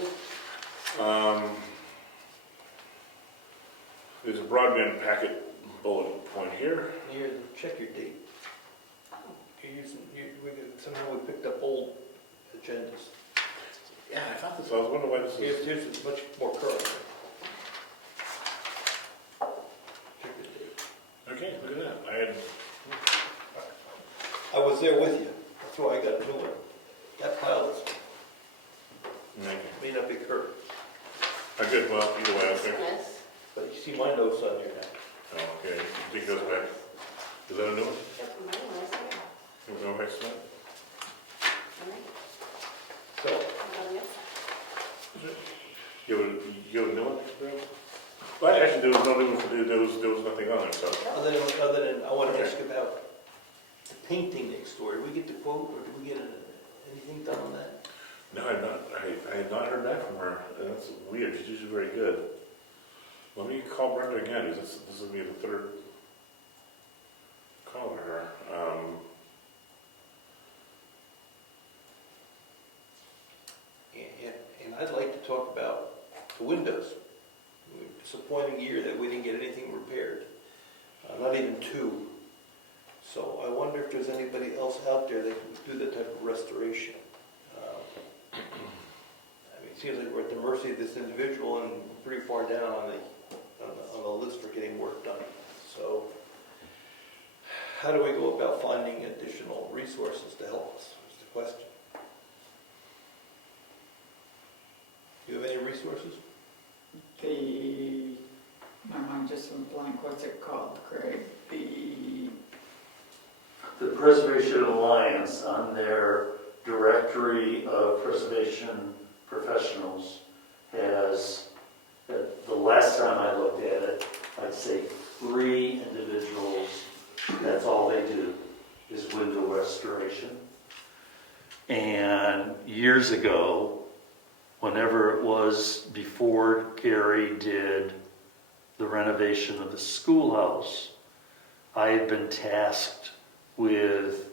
There's a broadband packet bullet point here. Here, check your date. Somehow we picked up old agendas. Yeah, I thought this, I was wondering why this is. Here's much more current. Check your date. Okay, look at that. I was there with you. That's why I got a new one. That pile is, may not be current, Good, well, either way, I think. Yes. but you see my notes on here now. Oh, okay, you think it goes back? Is that a new one? Yep, mine was, yeah. You want to go back to that? All right. So, How about you? You have a new one, Bill? Well, actually, there was no new one for, there was nothing on it, so. other than, I want to ask about the painting next door. Did we get the quote, or did we get anything done on that? No, I had not heard back from her. That's weird, she's usually very good. Let me call Brenda again, because this will be the third call to her. And I'd like to talk about the windows. Disappointing year that we didn't get anything repaired, not even 2. So I wonder if there's anybody else out there that can do that type of restoration. I mean, it seems like we're at the mercy of this individual and we're pretty far down on the list for getting work done. So how do we go about finding additional resources to help us, is the question. Do you have any resources? just went blank, what's it called, Craig? The Preservation Alliance, on their directory of preservation professionals, has, the last time I looked at it, I'd say 3 individuals, that's all they do, is window restoration. And years ago, whenever it was before Gary did the renovation of the schoolhouse, I had been tasked with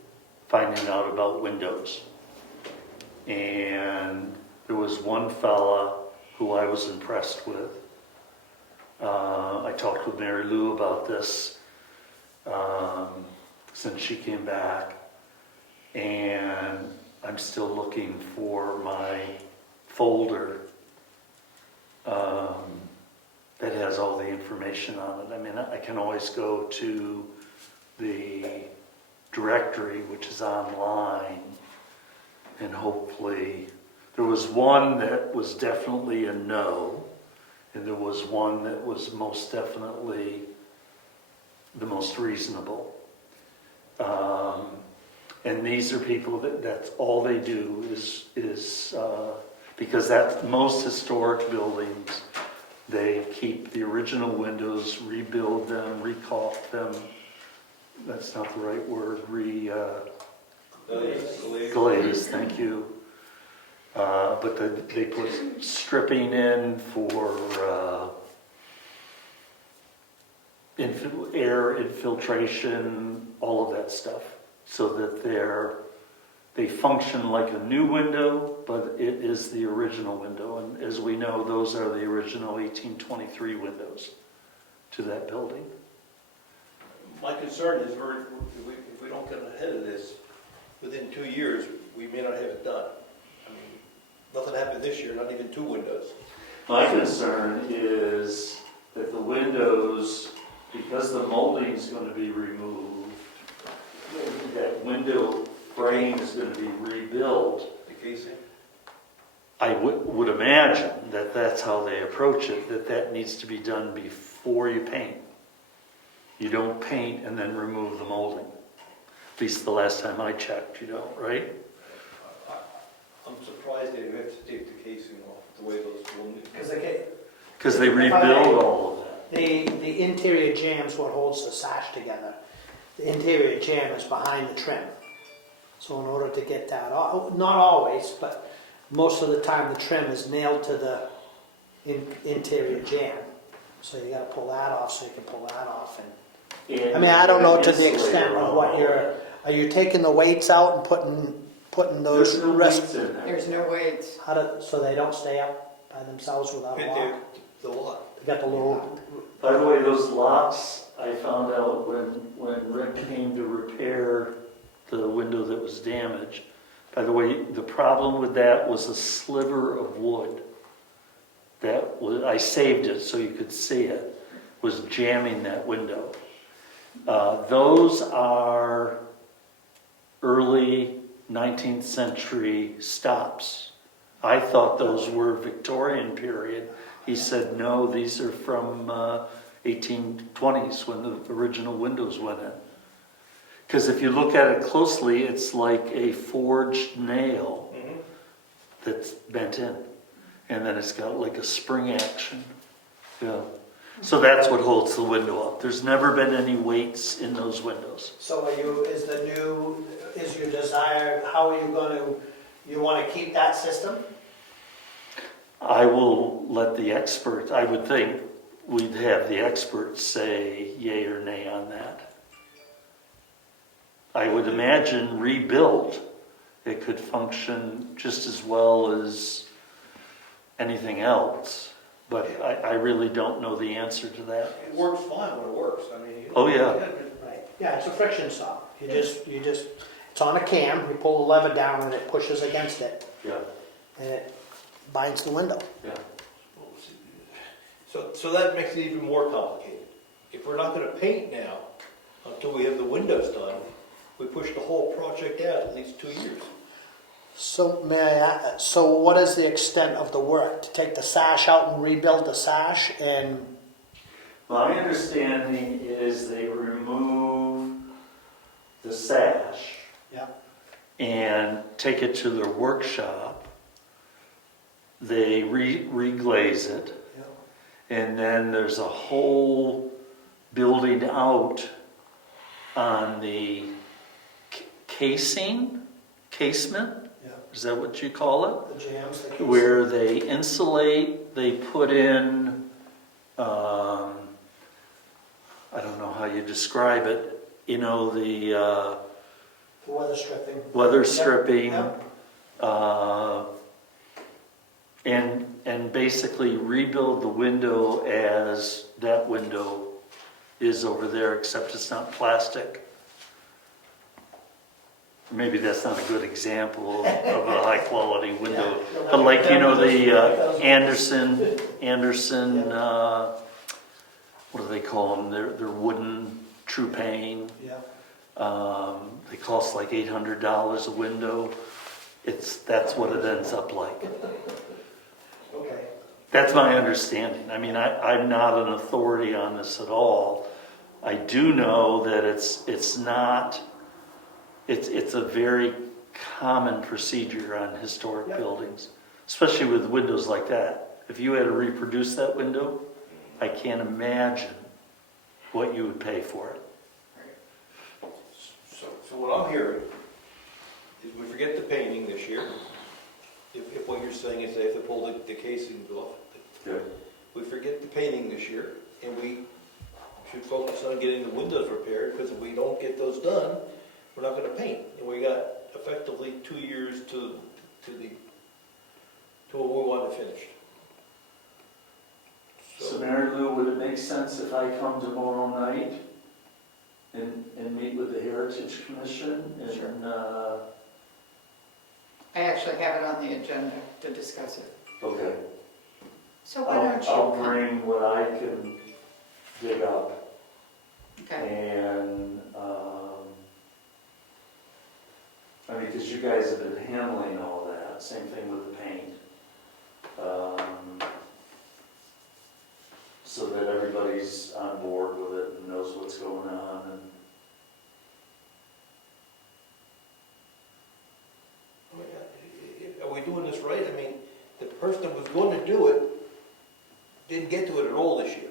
finding out about windows. And there was one fella who I was impressed with. I talked with Mary Lou about this since she came back, and I'm still looking for my folder that has all the information on it. I mean, I can always go to the directory, which is online, and hopefully, there was one that was definitely a no, and there was one that was most definitely the most reasonable. And these are people that's all they do is because that most historic buildings, they keep the original windows, rebuild them, recaulk them. That's not the right word. Glaze. Thank you. But they put stripping in for air infiltration, all of that stuff, so that they function like a new window, but it is the original window. And as we know, those are the original 1823 windows to that building. My concern is if we don't get ahead of this, within 2 years, we may not have it done. I mean, nothing happened this year, not even 2 windows. My concern is that the windows, because the molding is going to be removed, that window frame is going to be rebuilt. The casing? I would imagine that that's how they approach it, that needs to be done before you paint. You don't paint and then remove the molding. At least the last time I checked, you don't, right? I'm surprised they have to take the casing off, the way those will. Because they rebuild all of that. The interior jam's what holds the sash together. The interior jam is behind the trim. So in order to get that off, not always, but most of the time the trim is nailed to the interior jam. So you got to pull that off so you can pull that off. And I mean, I don't know to the extent of what are you taking the weights out and putting those There's no weights in there. There's no weights. so they don't stay up by themselves without a lock? The lock. They got the little. By the way, those locks, I found out when Rick came to repair the window that was damaged. By the way, the problem with that was a sliver of wood. I saved it so you could see it, was jamming that window. Those are early 19th century stops. I thought those were Victorian period. He said, no, these are from 1820s when the original windows went in. Because if you look at it closely, it's like a forged nail that's bent in. And then it's got like a spring action. Yeah. So that's what holds the window up. There's never been any weights in those windows. So is your desire, how are you going to, you want to keep that system? I will let the expert, I would think we'd have the experts say yay or nay on that. I would imagine rebuilt, it could function just as well as anything else. But I really don't know the answer to that. It works fine when it works. I mean. Oh, yeah. Right. Yeah, it's a friction stop. You just, it's on a cam, you pull the lever down and it pushes against it. Yeah, And it binds the window. yeah. So that makes it even more complicated. If we're not going to paint now until we have the windows done, we push the whole project out at least 2 years. So so what is the extent of the work? To take the sash out and rebuild the sash and My understanding is they remove the sash Yeah. and take it to their workshop. They reglaze it, Yeah. and then there's a whole building out on the casement? Yeah. Is that what you call it? The jams, the cases. Where they insulate, they put in, I don't know how you describe it, you know, the The weather stripping. weather stripping, Yeah. and basically rebuild the window as that window is over there, except it's not plastic. Maybe that's not a good example of a high quality window, Yeah. but like, you know, the Anderson, what do they call them? They're wooden true pane. Yeah. They cost like $800 a window. That's what it ends up like. Okay. That's my understanding. I mean, I'm not an authority on this at all. I do know that it's a very common procedure on historic Yep. buildings, especially with windows like that. If you had to reproduce that window, I can't imagine what you would pay for it. So what I'm hearing is we forget the painting this year. If what you're saying is they have to pull the casings off. Yeah. We forget the painting this year, and we should focus on getting the windows repaired, because if we don't get those done, we're not gonna paint. And we got effectively 2 years to what we want to finish. So Mary Lou, would it make sense if I come tomorrow night and meet with the Heritage Commission? And, I actually have it on the agenda to discuss it. okay. So why don't you I'll come? bring what I can dig up. Okay, And, I mean, because you guys have been handling all that, same thing with the paint. So that everybody's on board with it and knows what's going on. And Are we doing this right? I mean, the person that was going to do it didn't get to it at all this year.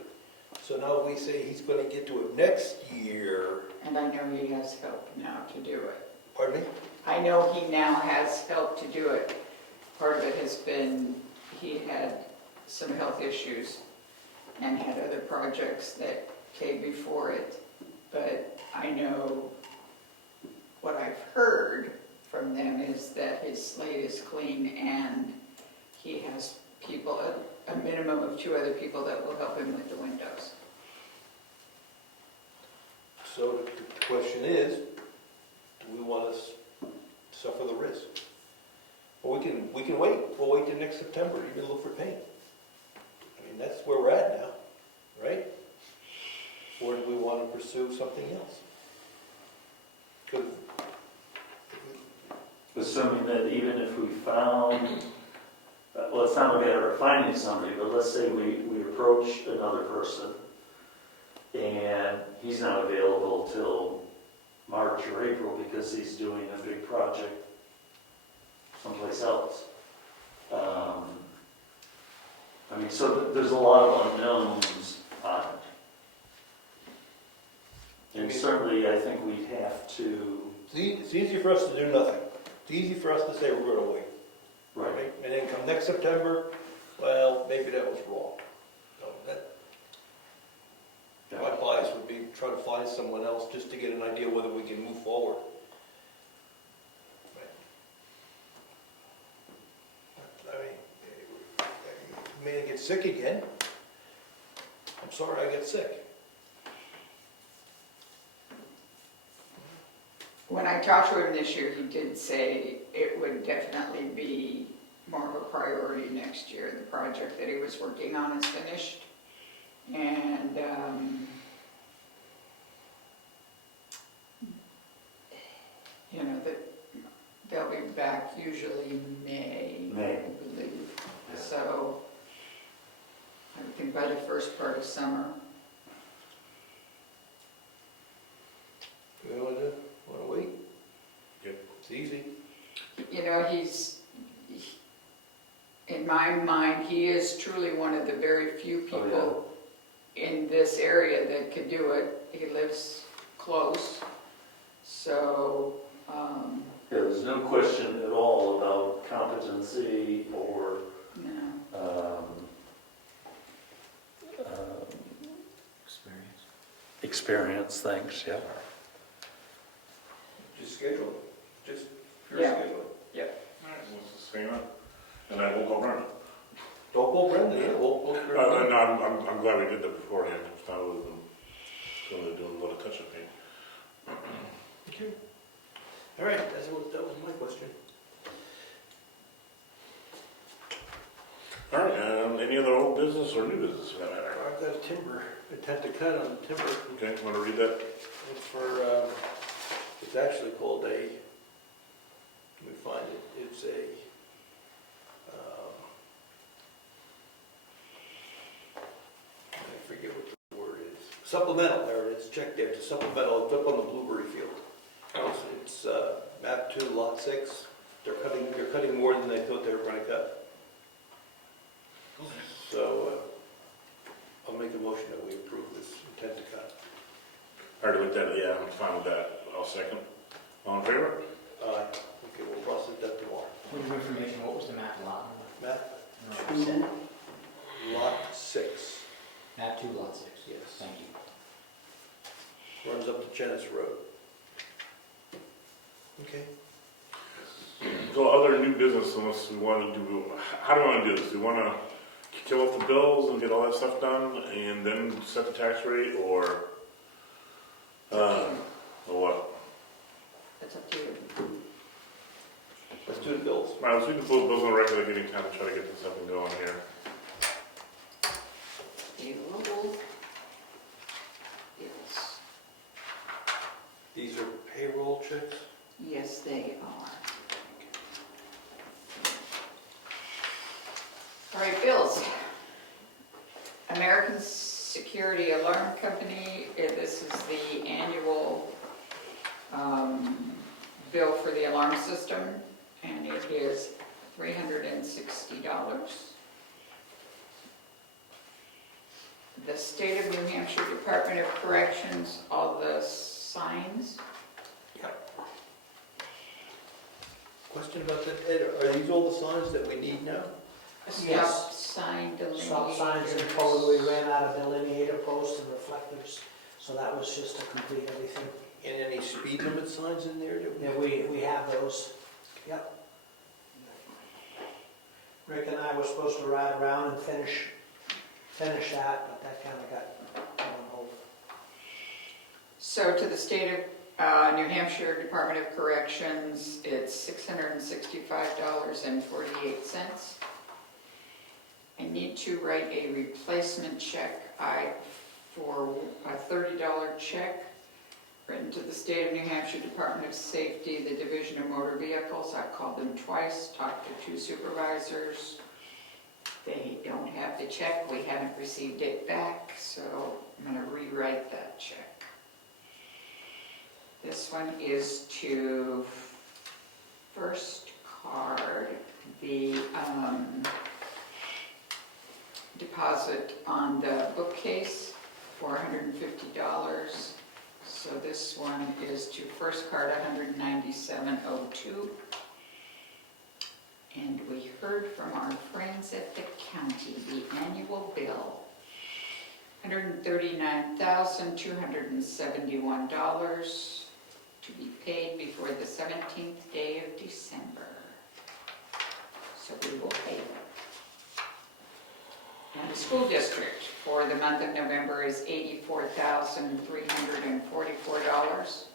So now we say he's going to get to it next year. and I know he has help now to do it. Pardon me? I know he now has help to do it. Part of it has been, he had some health issues and had other projects that came before it. But I know what I've heard from them is that his slate is clean and he has people, a minimum of 2 other people that will help him with the windows. So the question is, do we want to suffer the risk? Well, we can wait. We'll wait till next September to even look for paint. I mean, that's where we're at now, right? Or do we want to pursue something else? 'Cause assuming that even if we found, well, it's not a matter of finding somebody, but let's say we approach another person and he's not available till March or April because he's doing a big project someplace else. I mean, so there's a lot of unknowns on it. And certainly I think we'd have to, it's easy for us to do nothing. It's easy for us to say we're going to wait. right, And then come next September, well, maybe that was wrong. So my advice would be try to find someone else just to get an idea whether we can move forward. I mean, you may get sick again. I'm sorry I get sick. When I talked to him this year, he did say it would definitely be more of a priority next year. The project that he was working on is finished. And you know, they'll be back usually May, May. I believe. So I would think by the first part of summer, It's easy. You know, in my mind, he is truly one of the very few Oh, people in this area that could do it. He lives close, so, Yeah, there's no question at all about competency or you know. experience, thanks, yeah. Just schedule it. Just pure Yeah. schedule it. All right, let's just hang on. And then we'll go Brenda. Don't pull Brendan, yeah, we'll No, I'm glad we did that beforehand. I would have been going to do a little touch-up thing. Okay. All right, that was my question. All right, any other old business or new business for that matter? I've got a timber, intent to cut on timber. Okay, want to read that? It's for, it's actually called a, let me find it, it's a, I forget what the word is. Supplemental, there it is, check there, it's a supplemental, it's up on the blueberry field. It's map 2, lot 6. They're cutting more than they thought they were gonna cut. So, I'll make a motion that we approve this intent to cut. I already looked at it, yeah, I'm fine with that. I'll second. All in favor? Okay, we'll process that tomorrow. Point of information, what was the map lot number? Map No, 2, lot 6. Map 2, lot 6. Yes. Thank you. Runs up to Genes Road. Okay. So other new business, unless we want to do, how do we want to do this? Do we want to kill off the bills and get all that stuff done and then set the tax rate, or what? That's up to you. Let's do the bills. All right, let's do the bills on record. Getting time to try to get this up and going here. Payroll. Yes. These are payroll checks. Yes, they are. All right, bills. American Security Alarm Company, this is the annual bill for the alarm system, and it is $360. The State of New Hampshire Department of Corrections, all the signs. Question about that, Ed, are these all the signs that we need now? Yes. Stop sign delineators. Stop signs and totally ran out of delineator posts and reflectors, so that was just to complete everything. And any speed limit signs in there? That Yeah, we have those, yep. Rick and I were supposed to ride around and finish that, but that kind of got put on hold. So to the State of New Hampshire Department of Corrections, it's $665.48. I need to write a replacement check for a $30 check written to the State of New Hampshire Department of Safety, the Division of Motor Vehicles. I've called them twice, talked to 2 supervisors. They don't have the check. We haven't received it back, so I'm going to rewrite that check. This one is to First Card, the deposit on the bookcase, $450. So this one is to First Card, $197.02. And we heard from our friends at the county, the annual bill, $139,271 to be paid before the 17th day of December. So we will pay them. And the school district for the month of November is $84,344.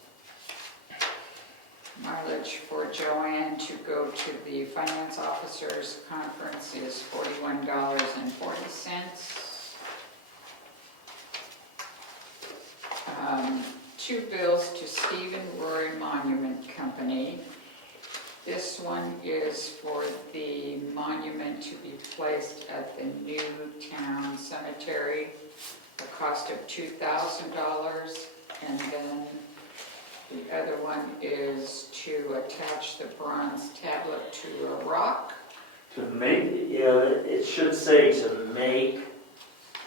Mileage for Joanne to go to the finance officers conference is $41.40. 2 bills to Stephen Rory Monument Company. This one is for the monument to be placed at the new town cemetery, a cost of $2,000, and then The other one is to attach the bronze tablet to a rock. To make, yeah, it should say to make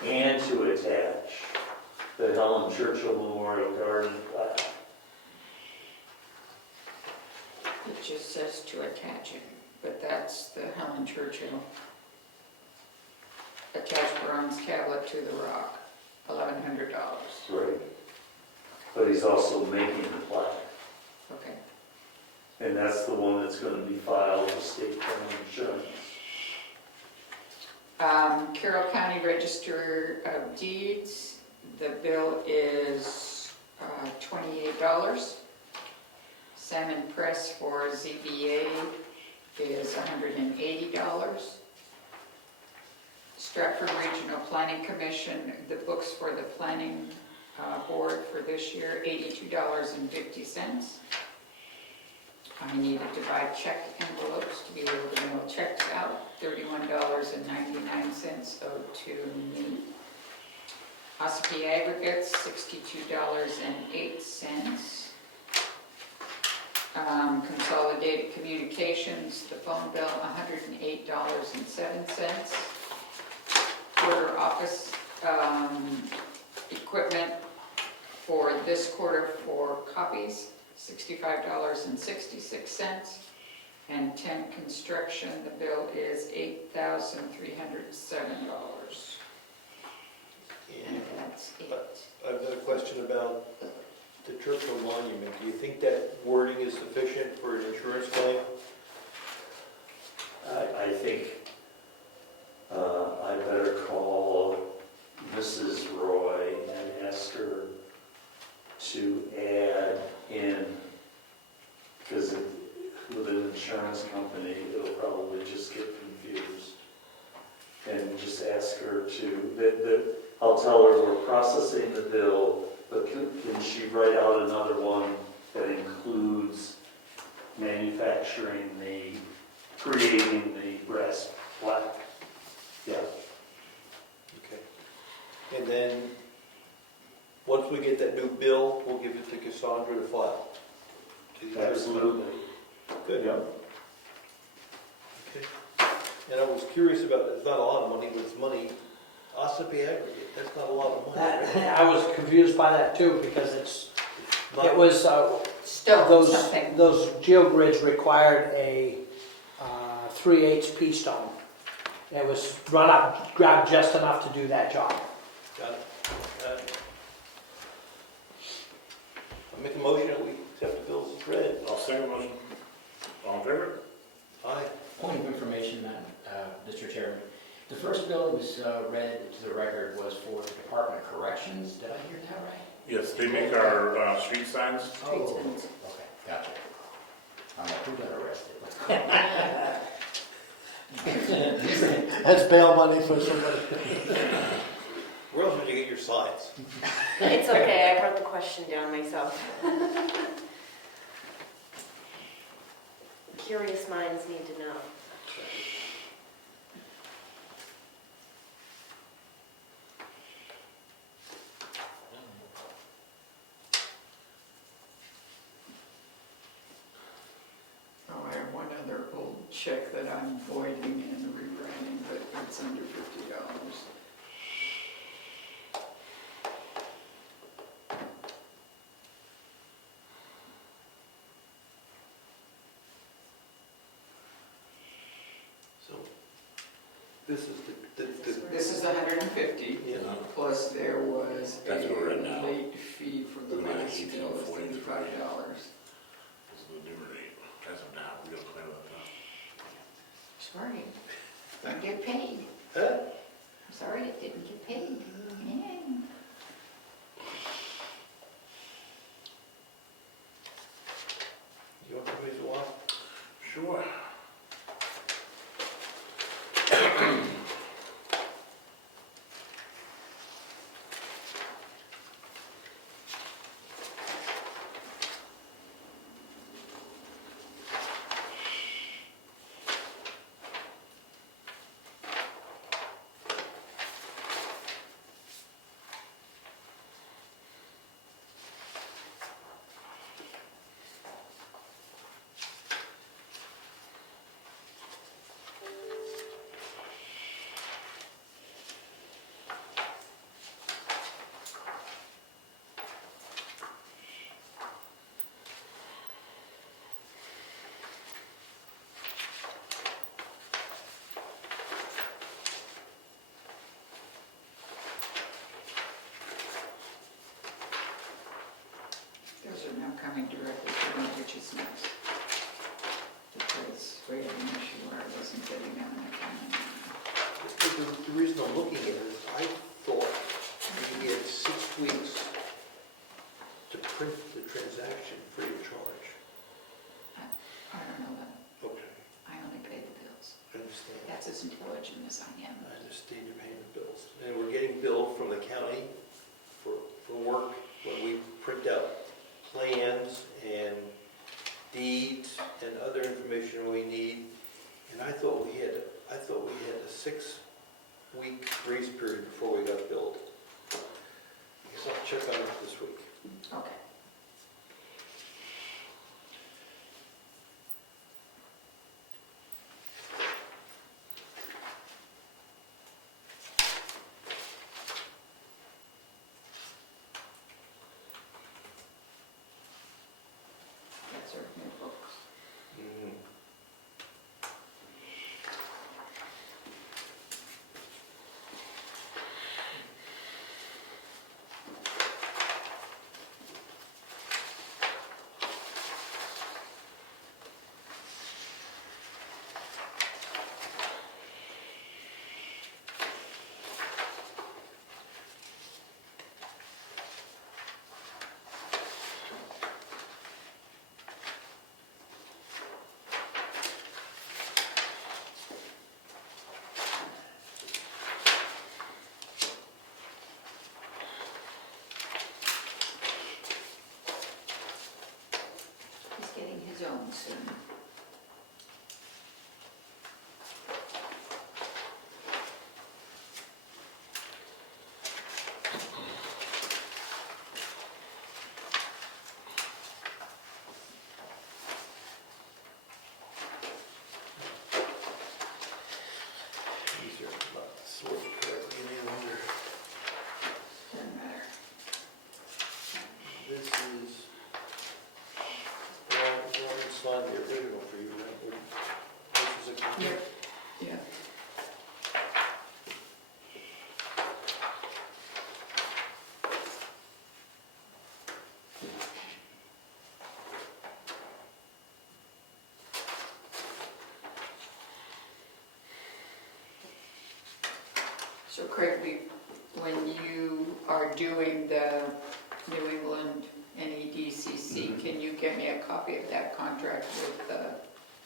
and to attach the Helen Churchill Memorial Garden plaque. It just says to attach it, but that's the Helen Churchill. Attach bronze tablet to the rock, $1,100. Right. But he's also making the plaque, Okay. and that's the one that's gonna be filed with state farm insurance. Carroll County Register of Deeds, the bill is $28. Salmon Press for ZBA is $180. Stratford Regional Planning Commission, the books for the planning board for this year, $82.50. I needed to buy check envelopes to be able to mail checks out, $31.99 owed to me. Ossipee Aggregates, $62.08. Consolidated Communications, the phone bill, $108.07. Quarter office equipment for this quarter for copies, $65.66. And 10 Construction, the bill is $8,307. And that's it. I've got a question about the Churchill Monument. Do you think that wording is sufficient for an insurance claim? I think I better call Mrs. Roy and ask her to add in, because with an insurance company, it'll probably just get confused. And just ask her to, I'll tell her we're processing the bill, but can she write out another one that includes creating the brass plaque? Yeah. Okay. And then, once we get that new bill, we'll give it to Cassandra to file. To the insurance Absolutely. company. Good. Yeah. Okay. And I was curious about, it's not a lot of money, but it's money. Ossipee Aggregate, that's not a lot of money. right? I was confused by that too, because it Not- was, Still those something. geogrids required a 3/8 pea stone. It was grabbed just enough to do that job. Got it. Got it. I make a motion that we accept the bills as read. I'll second motion. All in favor? Aye. Point of information, Mr. Chairman. The first bill that was read to the record was for the Department of Corrections. Did I hear that right? Yes, they make our street signs. Oh, okay, gotcha. I'm like, who got arrested? That's bail money for somebody. Where else would you get your signs? It's okay, I wrote the question down myself. Curious minds need to know. Oh, I have one other old check that I'm voiding and rewriting, but it's under $50. So, this is This is 150, yeah. plus there was That's what we're at now. a late fee for the We're at last bill of $35. 18.43. This is the new rate. As of now, we don't play with that. Sorry, didn't get paid. Huh? Sorry, it didn't get paid. Yeah. You want to give me a while? Sure. coming directly to me, which is nice. Because we had an issue where I wasn't getting them in the county. The reason I'm looking at it is I thought we had 6 weeks to print the transaction free of charge. I don't know that. Okay, I only pay the bills. I understand. That's as intelligent as I am. I understand you're paying the bills. And we're getting billed from the county for work when we print out plans and deeds and other information we need. And I thought we had a 6-week grace period before we got billed. I guess I'll check on it this week. Okay. That's our new books. Mhm. He's getting his own soon. These are not sorted correctly any longer. Doesn't matter. This is, Warren signed the original for you, right? This is a complete. Yeah. So Craig, when you are doing the New England NEDCC, can you get me a copy of that contract with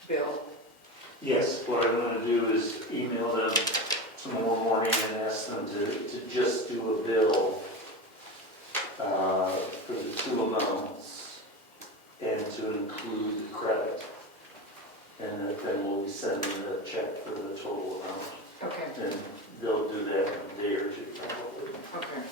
Bill? Yes, what I'm gonna do is email them tomorrow morning and ask them to just do a bill for the 2 amounts and to include the credit. And then we'll be sending the check for the total amount. Okay, And they'll do that in a day or 2 probably. okay.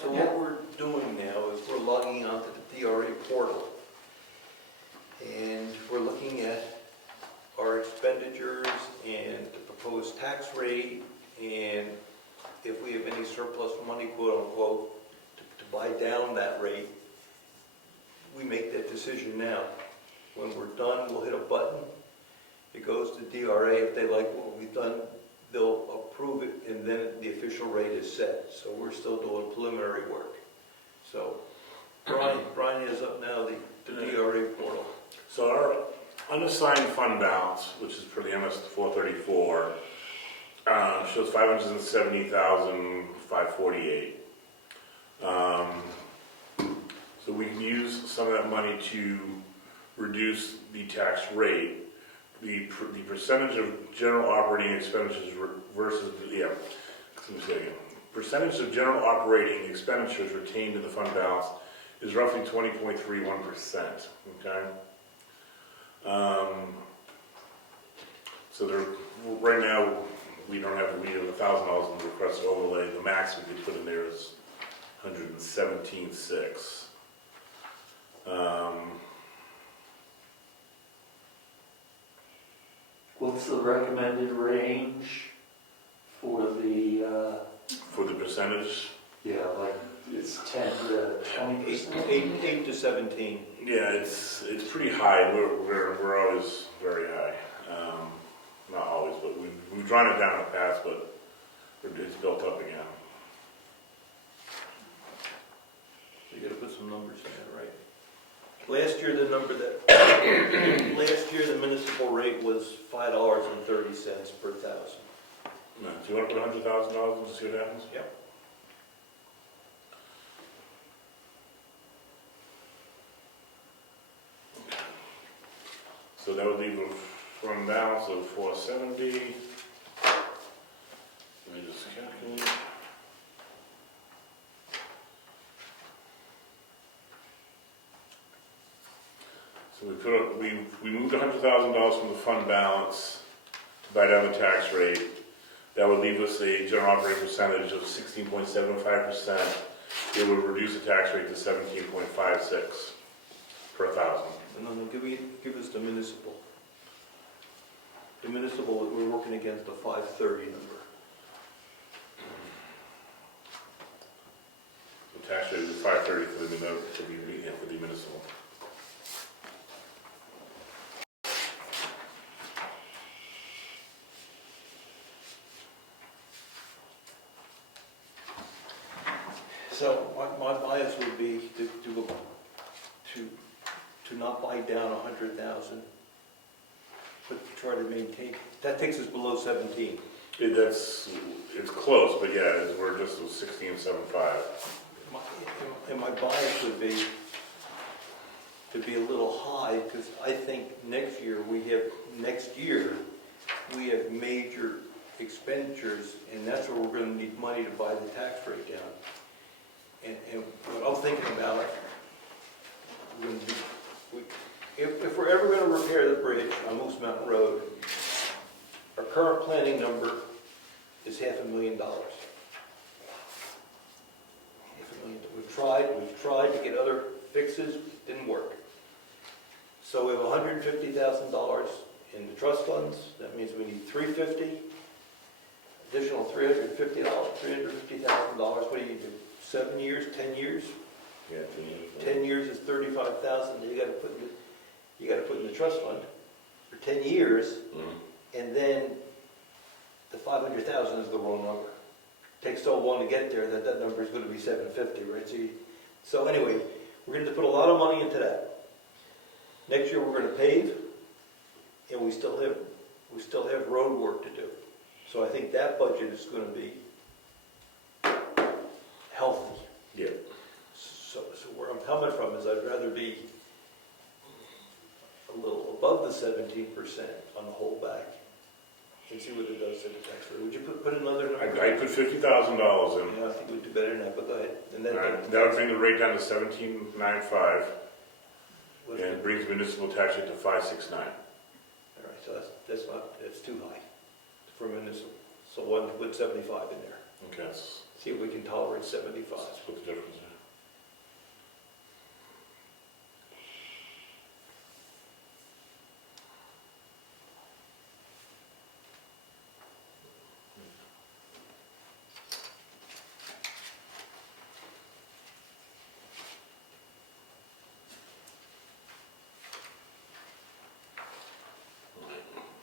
So what we're doing now is we're logging onto the DRA portal. And we're looking at our expenditures and the proposed tax rate, and if we have any surplus money, quote unquote, to buy down that rate, we make that decision now. When we're done, we'll hit a button. It goes to DRA. If they like what we've done, they'll approve it, and then the official rate is set. So we're still doing preliminary work. So Brian is up now, the DRA portal. So our unassigned fund balance, which is for the MS 434, shows $570,548. So we can use some of that money to reduce the tax rate. The percentage of general operating expenditures versus, let me say again. Percentage of general operating expenditures retained in the fund balance is roughly 20.31%, okay? So there, right now, we have $1,000 in the request overlay. The max we could put in there is $117,600. What's the recommended range? for the, For the percentage, yeah, like, it's 10 to 20%? 8 to 17. yeah, it's pretty high. We're always very high. Not always, but we've drawn it down in the past, but it's built up again. So you gotta put some numbers in there, right? Last year, the municipal rate was $5.30 per thousand. No, do you want to put $100,000 and just see what happens? Yep. So that would leave a fund balance of 470. Let me just calculate. So we moved $100,000 from the fund balance to buy down the tax rate. That would leave us a general operating percentage of 16.75%. It would reduce the tax rate to 17.56 per thousand. And then give us the municipal. The municipal, we're working against the 530 number. The tax rate is 530 for the municipal. So my bias would be to not buy down 100,000, but try to maintain. That takes us below 17. It's close, but yeah, we're just 16.75. And my bias would be to be a little high, because I think next year we have major expenditures, and that's where we're going to need money to buy the tax rate down. And what I'm thinking about, if we're ever going to repair the bridge on Moose Mountain Road, our current planning number is $500,000. We've tried to get other fixes, didn't work. So we have $150,000 in the trust funds. That means we need $350,000, additional $350,000. What do you do? 7 years, 10 years? Yeah, 10 years. 10 years is $35,000. You got to put in the trust fund for 10 years, and then the $500,000 is the wrong number. It takes so long to get there that number is going to be $750,000, right? So anyway, we're going to put a lot of money into that. Next year we're going to pave, and we still have road work to do. So I think that budget is going to be healthy. Yeah. So where I'm coming from is I'd rather be a little above the 17% on the whole back and see what it does to the tax rate. Would you put another number? I put $50,000 in. Yeah, I think we'd do better than that, but go ahead. And then That would bring the rate down to 17.95 and brings municipal tax rate to 5.69. All right, so that's too high for municipal. So one put 75 in there. Okay, See if we can tolerate 75. let's put the difference in.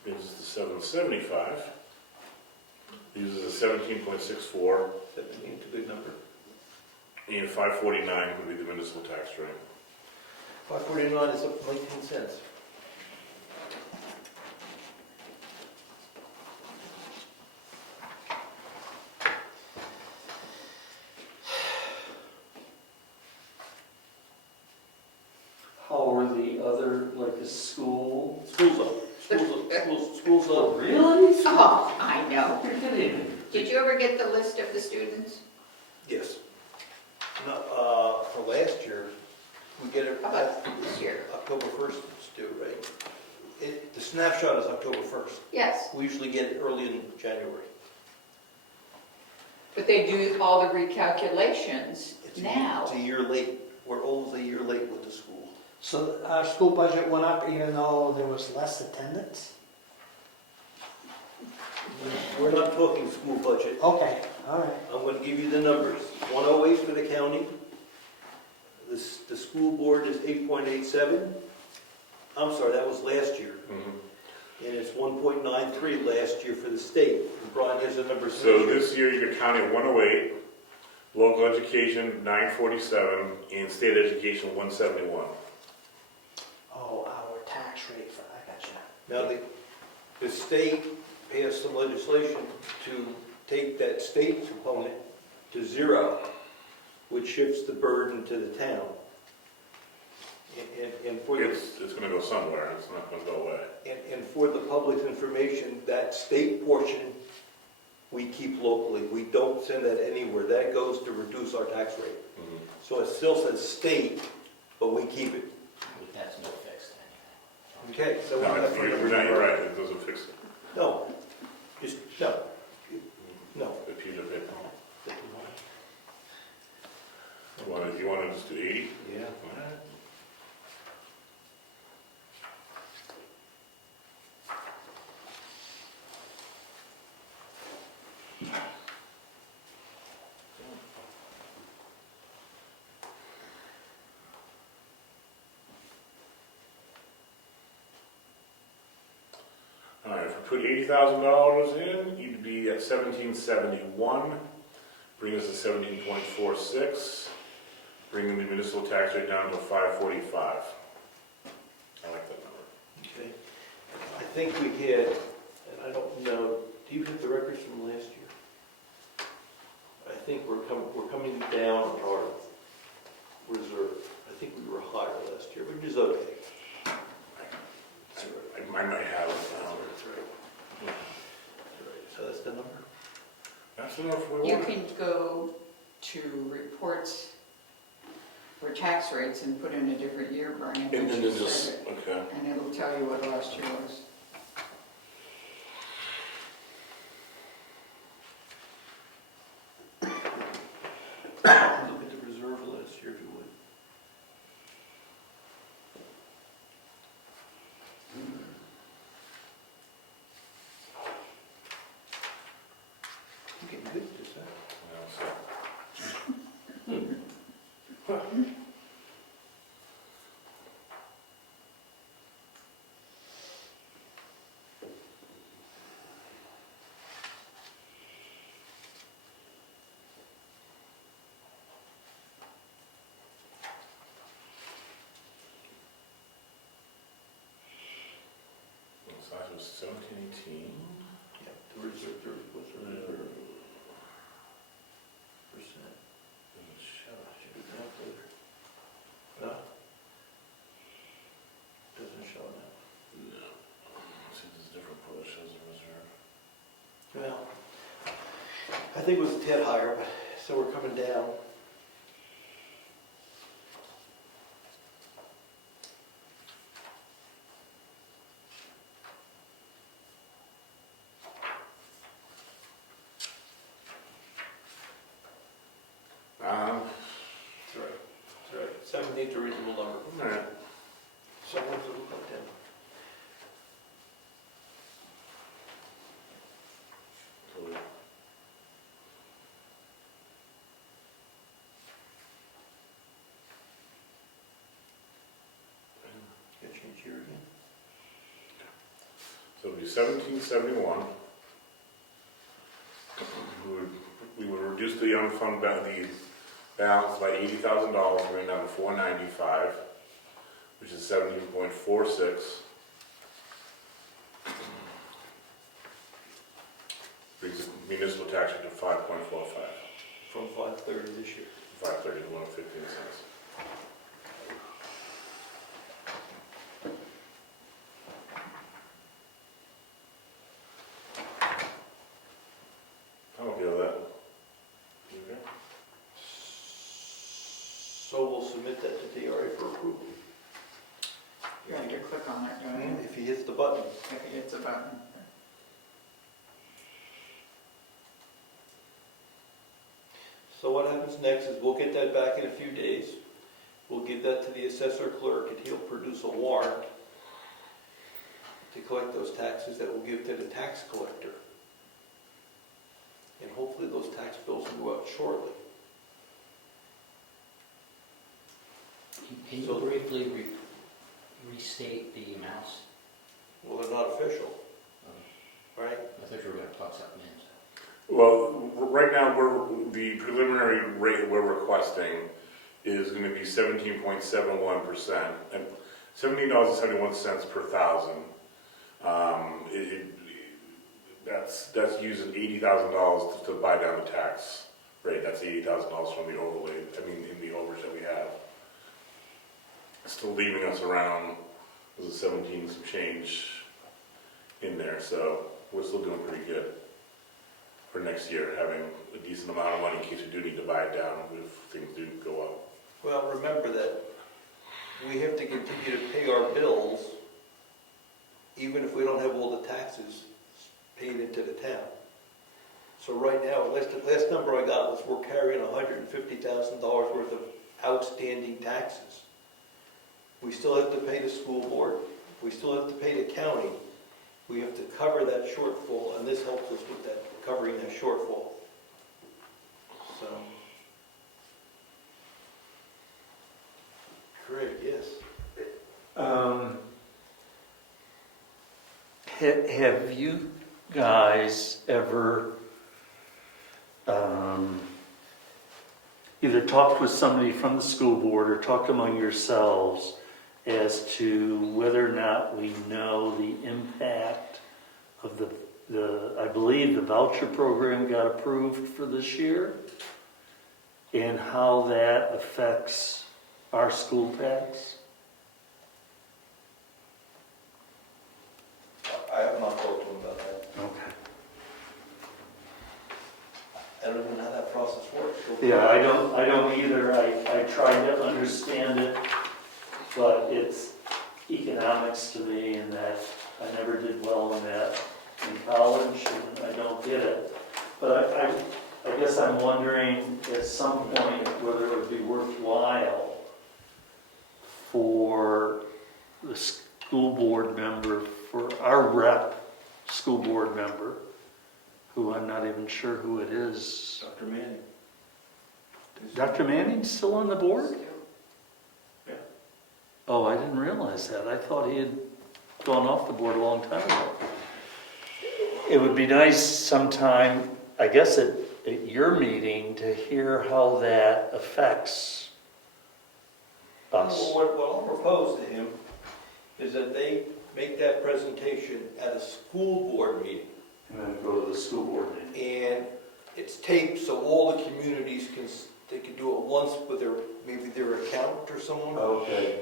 Gives us the 775. Uses a 17.64, 17 is a good number. and 549 would be the municipal tax rate. 549 is up 19 cents. How are the other, like the school? School's up. School's up. Really? Oh, I know. You're kidding. Did you ever get the list of the students? Yes. No, for last year, we get it How about this year? October 1st it's due, right? The snapshot is October 1st. Yes, We usually get it early in January. but they do all the recalculations It's now. a year late. We're always a year late with the school. So our school budget went up even though there was less attendance? We're not talking school budget. Okay, all right. I'm going to give you the numbers. 108 for the county. The school board is 8.87. I'm sorry, that was last year. And it's 1.93 last year for the state. And Brian has the numbers. So this year you're counting 108, local education 947, and state education 171. Oh, our tax rate for, I got you. Now, the state passed some legislation to take that state component to 0, which shifts the burden to the town. And for the, It's going to go somewhere. It's not going to go away. and for the public's information, that state portion we keep locally. We don't send that anywhere. That goes to reduce our tax rate. So it still says state, but we keep it. That's no fix to anything. Okay, so No, what is that for you're numbers? not, you're right. It doesn't fix it. No, just, no. No. If you look at, well, if you want to just do 80, Yeah. all right. All right, if we put $80,000 in, you'd be at 1771, bring us to 17.46, bringing the municipal tax rate down to 545. I like that number. Okay. I think we had, and I don't know, do you have the records from last year? I think we're coming down on our reserve. I think we were higher last year, which is okay. I might have it now. That's right. That's right. So that's the number? That's enough we You want. can go to reports for tax rates and put in a different year, Brian. And then just just, set it, okay. And it'll tell you what last year was. Look at the reserve last year, if you would. You're getting good at this, huh? Yeah, so- The size was 1718. Yeah, the reserve, what's the reserve? Percent. Doesn't show it. Should be calculator. No? Doesn't show now. No. See, there's a different color shows the reserve. Well, I think it was a tad higher, but, so we're coming down. That's right. That's right. 17's a reasonable number. All right. So what's it look like then? So we- Gotta change here again. So it'd be 1771. We would reduce the unfunded the balance by $80,000, bring it down to 495, which is 17.46. Brings the municipal tax rate to 5.45. From 5:30 this year. 530 to 115 cents. I'm okay with that. You okay? So we'll submit that to DRA for approval. You have to click on it, don't you? If he hits the button. If it hits a button. So what happens next is we'll get that back in a few days. We'll give that to the assessor clerk and he'll produce a warrant to collect those taxes that we'll give to the tax collector. and hopefully those tax bills will go out shortly. Can you So- briefly restate the amounts? Well, they're not official, right? I thought you were gonna plug something in. Well, right now, the preliminary rate we're requesting is gonna be 17.71%, and $17.71 per thousand. That's using $80,000 to buy down the tax rate. That's $80,000 from the overlay, in the overage that we have. Still leaving us around, was it 17 some change in there, so we're still doing pretty good for next year, having a decent amount of money in case we do need to buy it down if things do go up. Well, remember that we have to continue to pay our bills even if we don't have all the taxes paid into the town. So right now, the last number I got was we're carrying $150,000 worth of outstanding taxes. We still have to pay the school board, we still have to pay the county, we have to cover that shortfall, and this helps us with that, covering that shortfall. So. Craig, yes. Have you guys ever either talked with somebody from the school board or talked among yourselves as to whether or not we know the impact of I believe the voucher program got approved for this year, and how that affects our school tax? I have not talked to him about that. Okay. I don't even know how that process works. Yeah, I don't either. I tried to understand it, but it's economics to me, and that I never did well in that in college, and I don't get it. But I guess I'm wondering at some point whether it would be worthwhile for the school board member, for our rep school board member, who I'm not even sure who it is. Dr. Manning. Dr. Manning's still on the board? Yeah. Oh, I didn't realize that. I thought he had gone off the board a long time ago. It would be nice sometime, I guess at your meeting, to hear how that affects us. Well, what I'll propose to him is that they make that presentation at a school board meeting. And then go to the school board meeting. And it's taped, so all the communities they can do it once with maybe their accountant or someone. Okay.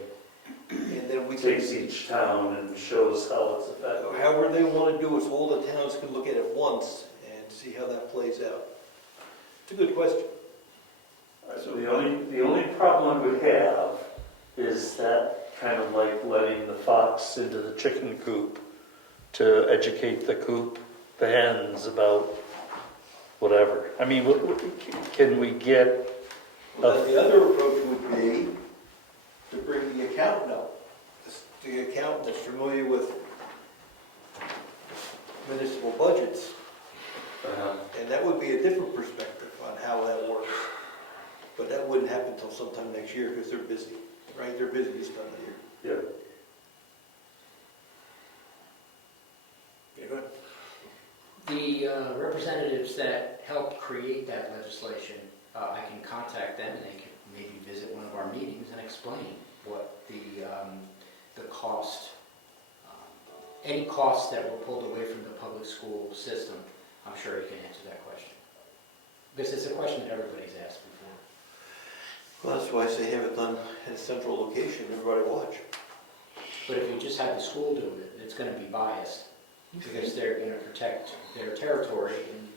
And then we can Takes each town and shows how it's affected. however they want to do it, so all the towns can look at it once and see how that plays out. It's a good question. So the only problem I would have is that kind of like letting the fox into the chicken coop to educate the hens about whatever. I mean, can we get Well, then the other approach would be to bring the accountant up. The accountant that's familiar with municipal budgets. And that would be a different perspective on how that works. But that wouldn't happen until sometime next year because they're busy, right? They're busy this time of year. yeah. Yeah, go ahead. The representatives that helped create that legislation, I can contact them and they can maybe visit one of our meetings and explain what the cost, any costs that were pulled away from the public school system. I'm sure you can answer that question. Because it's a question that everybody's asked before. Well, that's why I say have it done in a central location, everybody watch. But if you just have the school do it, it's going to be biased because they're going to protect their territory and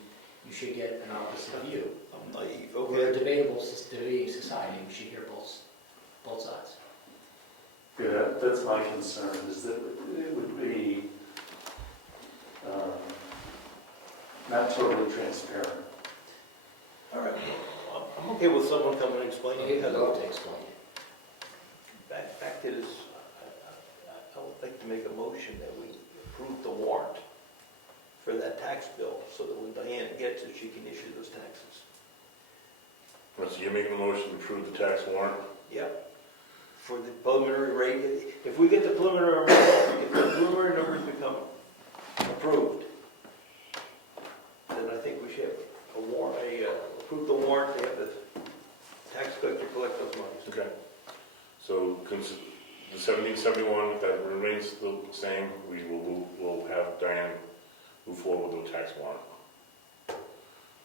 you should get an opposite view. I'm naive, We're a okay. debating society, we should hear both sides. Yeah, that's my concern, is that it would be not totally transparent. All right, well, I'm okay with someone coming and explaining it. I'd love to explain it. Back to this, I would like to make a motion that we approve the warrant for that tax tax bill, so that when Diana gets it, she can issue those taxes. So you're making a motion to approve the tax warrant? Yep. For the preliminary rate, if we get the preliminary, if the preliminary numbers become approved, then I think we should have a warrant, approve the warrant to have the tax collector collect those monies. Okay. So the 1771, that remains the same, we'll have Diane move forward with the tax warrant.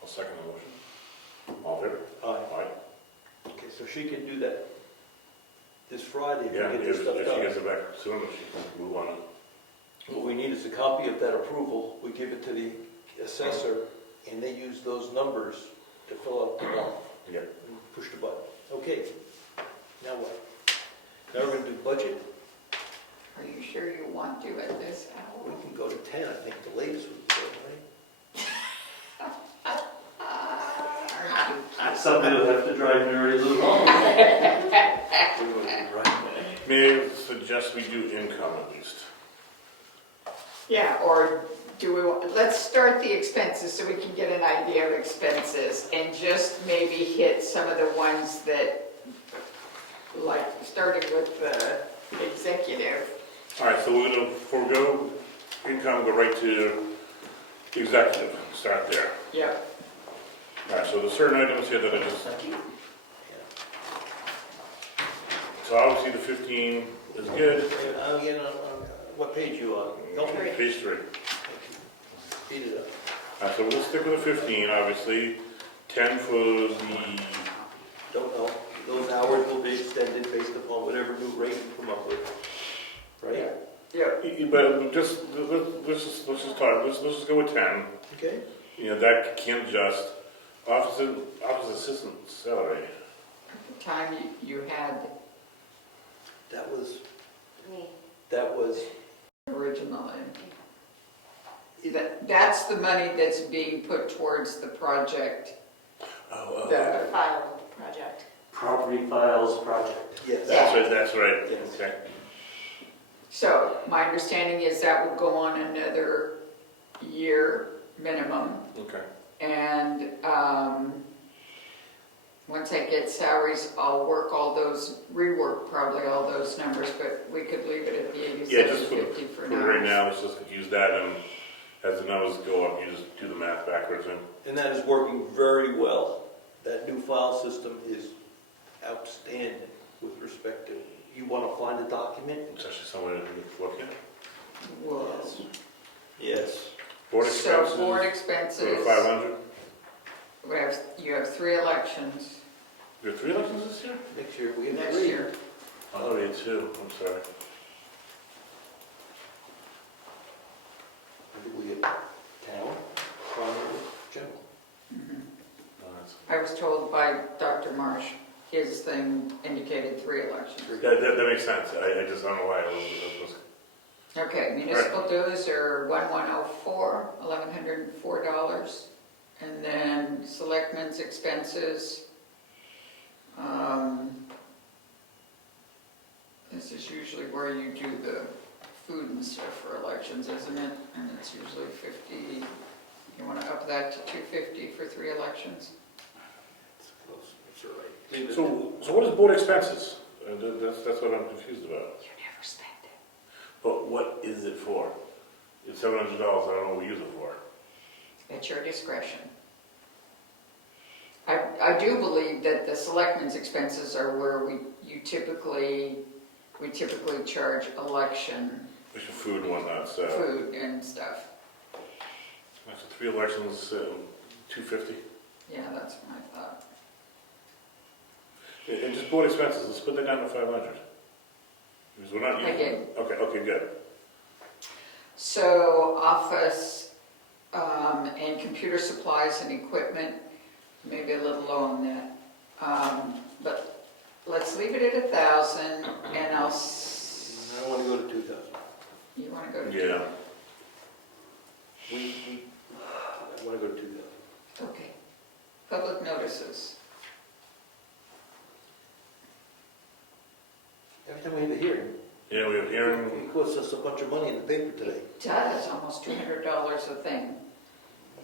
I'll second the motion. All in favor? Aye. Okay, so she can do that this Friday if we Yeah, get if this she stuff done. gets it back sooner, she can move on it. What we need is a copy of that approval. We give it to the assessor, and they use those numbers to fill out the warrant. Yeah. And push the button. Okay, now what? Now we're gonna do budget. Are you sure you want to at this hour? We can go to 10, I think the latest would be, right? Somebody will have to drive Mary Lou home. May I suggest we do income at least? Yeah, or do we, let's start the expenses so we can get an idea of expenses and just maybe hit some of the ones that, like, starting with the executive. All right, so we're gonna forego income, go right to executive, start there. Yep. All right, so there's certain items here that I just, so obviously the 15 is good. I'm getting on, what page you on? Don't worry. Page 3. Beat it up. All right, so we'll stick with the 15, obviously. 10 for the, Don't know. Those hours will be extended based upon whatever new rate you come up with. Right? Yep. but just, let's just talk, let's just go with 10. Okay. You know, that can adjust. Office assistant salary. At the time you had That was, Me. originally. That's the money that's being put towards the project. Oh, The- File project. Property files project. yes. that's right. Yes. Okay. So my understanding is that will go on another year minimum. Okay. And once I get salaries, I'll rework probably all those numbers, but we could leave it at the Yeah, just 8750 for for now. right now, let's just use that, and as the numbers go up, you just do the math backwards and. And that is working very well. That new file system is outstanding with respect to, you want to find a document? It's actually somewhere to look at. Whoa. Yes. Board So expenses. board Go to expenses, 500. you have 3 elections We have 3 elections this year? Next year, we have next 3. year. Oh, we had 2, I'm sorry. I think we have town, primary, general. Oh, that's- I was told by Dr. Marsh, his thing indicated 3 elections. That makes sense, I just don't know why I was. Okay, municipal dues are 1104, $1,104. And then selectmen's expenses, this is usually where you do the food and stuff for elections, isn't it? And it's usually 50, you want to up that to 250 for 3 elections? It's close, that's all right. Leave it. So what is board expenses? That's what I'm confused about. You never spend it. But what is it for? It's $700, I don't know what we use it for. At your discretion. I do believe that the selectmen's expenses are where we typically charge election Which is food and whatnot, so. food and stuff. So 3 elections, $250. Yeah, that's what I thought. And just board expenses, let's put that down to 500. Because we're not I using. did. Okay, good. So office and computer supplies and equipment, maybe a little low on that. But let's leave it at 1,000 and I want to go to 2,000. you want to go to? Yeah. I want to go to 2,000. Okay. Public notices. Every time we have a hearing, Yeah, we have hearing, it costs us a bunch of money in the paper today. It does, almost $200 a thing.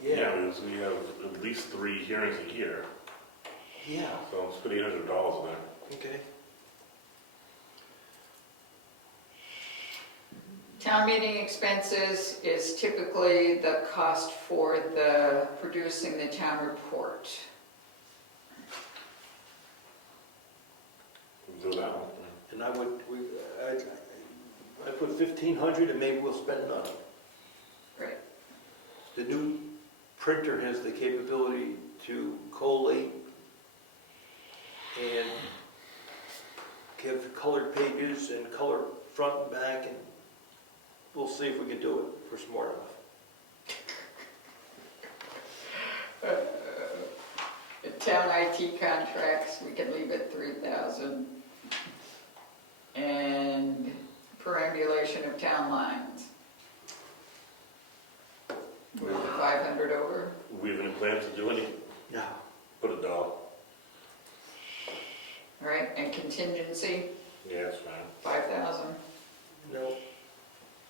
Yeah, because we have at least 3 hearings a year, yeah, so let's put $800 in there. okay. Town meeting expenses is typically the cost for the producing the town report. We'll do that one. And I put 1,500 and maybe we'll spend none. Right. The new printer has the capability to collate and give colored pages and color front and back, and we'll see if we can do it if we're smart enough. Town IT contracts, we can leave at 3,000. And perambulation of town lines. Move the 500 over. We have any plans to do any? No. Put $1. All right, and contingency, Yeah, that's fine. 5,000. No.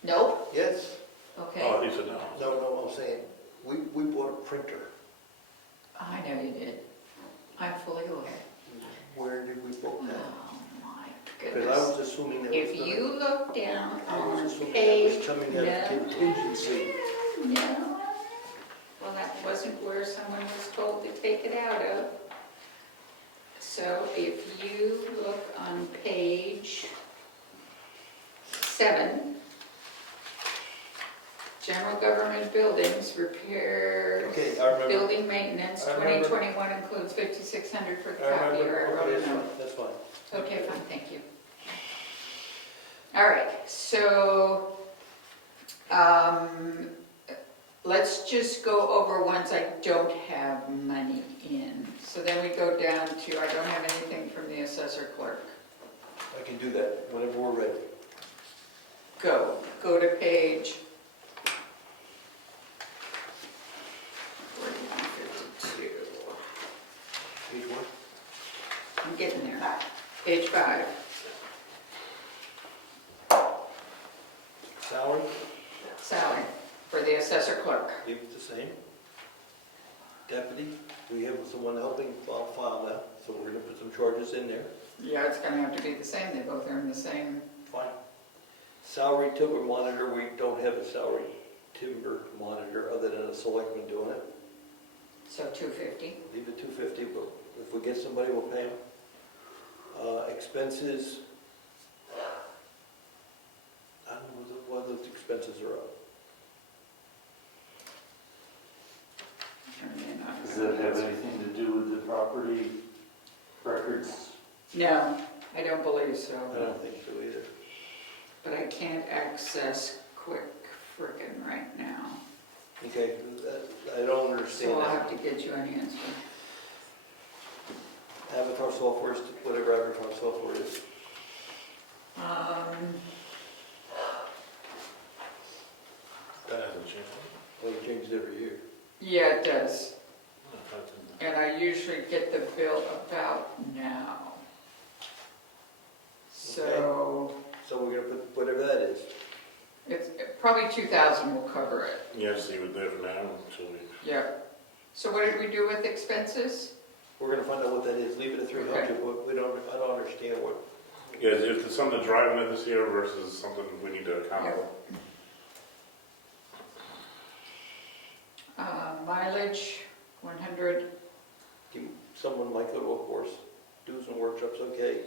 Nope, Yes. okay. Oh, he said no. No, I'm saying, we bought a printer. I know you did. I'm fully aware. Where did we book that? Oh my Because I goodness. was assuming that was If gonna- you look down I was on assuming that page, was coming out of no, contingency. no. Well, that wasn't where someone was told to take it out of. So if you look on page 7, general government buildings, repairs, Okay, I remember. building maintenance, I remember. 2021 includes 5,600 for the I remember. copier. I wrote Okay, it that's down. fine, that's fine. Okay, fine, thank you. All right, so, let's just go over ones I don't have money in. So then we go down to, I don't have anything from the assessor clerk. I can do that whenever we're ready. Go to page 4152. Page one? I'm getting there. Page 5. Salary, Salary for the assessor clerk. leave it the same. Deputy, we have someone helping file now, so we're gonna put some charges in there. Yeah, it's gonna have to be the same. They both earn the same. Fine. Salary timber monitor, we don't have a salary timber monitor other than a selectman doing it. So 250. Leave it 250, but if we get somebody, we'll pay them. Expenses, I don't know whether those expenses are up. Does that have anything to do with the property records? No, I don't believe I so. don't think so either. But I can't access Quick Frickin' right now. Okay, I don't understand So I'll that. have to get you an answer. Avatar software is whatever Avatar software is. That hasn't changed. Well, it changes every year. Yeah, it does. No, that didn't. And I usually get the bill about now. So So we're gonna put whatever that is. it's probably 2,000 will cover it. Yeah, see what they're for now, until we, Yep. So what did we do with expenses? We're gonna find out what that is. Leave it at 300, but I don't understand what. yeah, if there's something driving it this year versus something we need to account for. Mileage, 100. Give someone like Little Horse, dues and workshops, okay.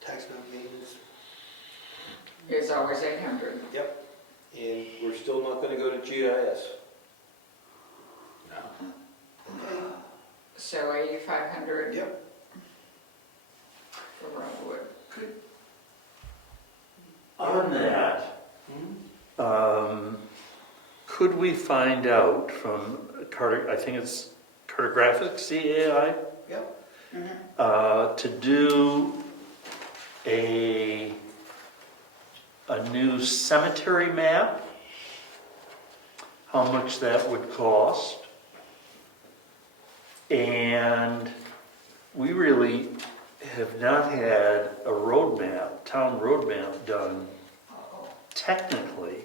Tax map maintenance, Is always 800. yep. And we're still not gonna go to GIS. No. So 8,500 Yep. for Rockwood. On that, could we find out from I think it's Cartographic CAI, Yep. to do a new cemetery map? How much that would cost? And we really have not had a road map, town road map done Uh-oh. technically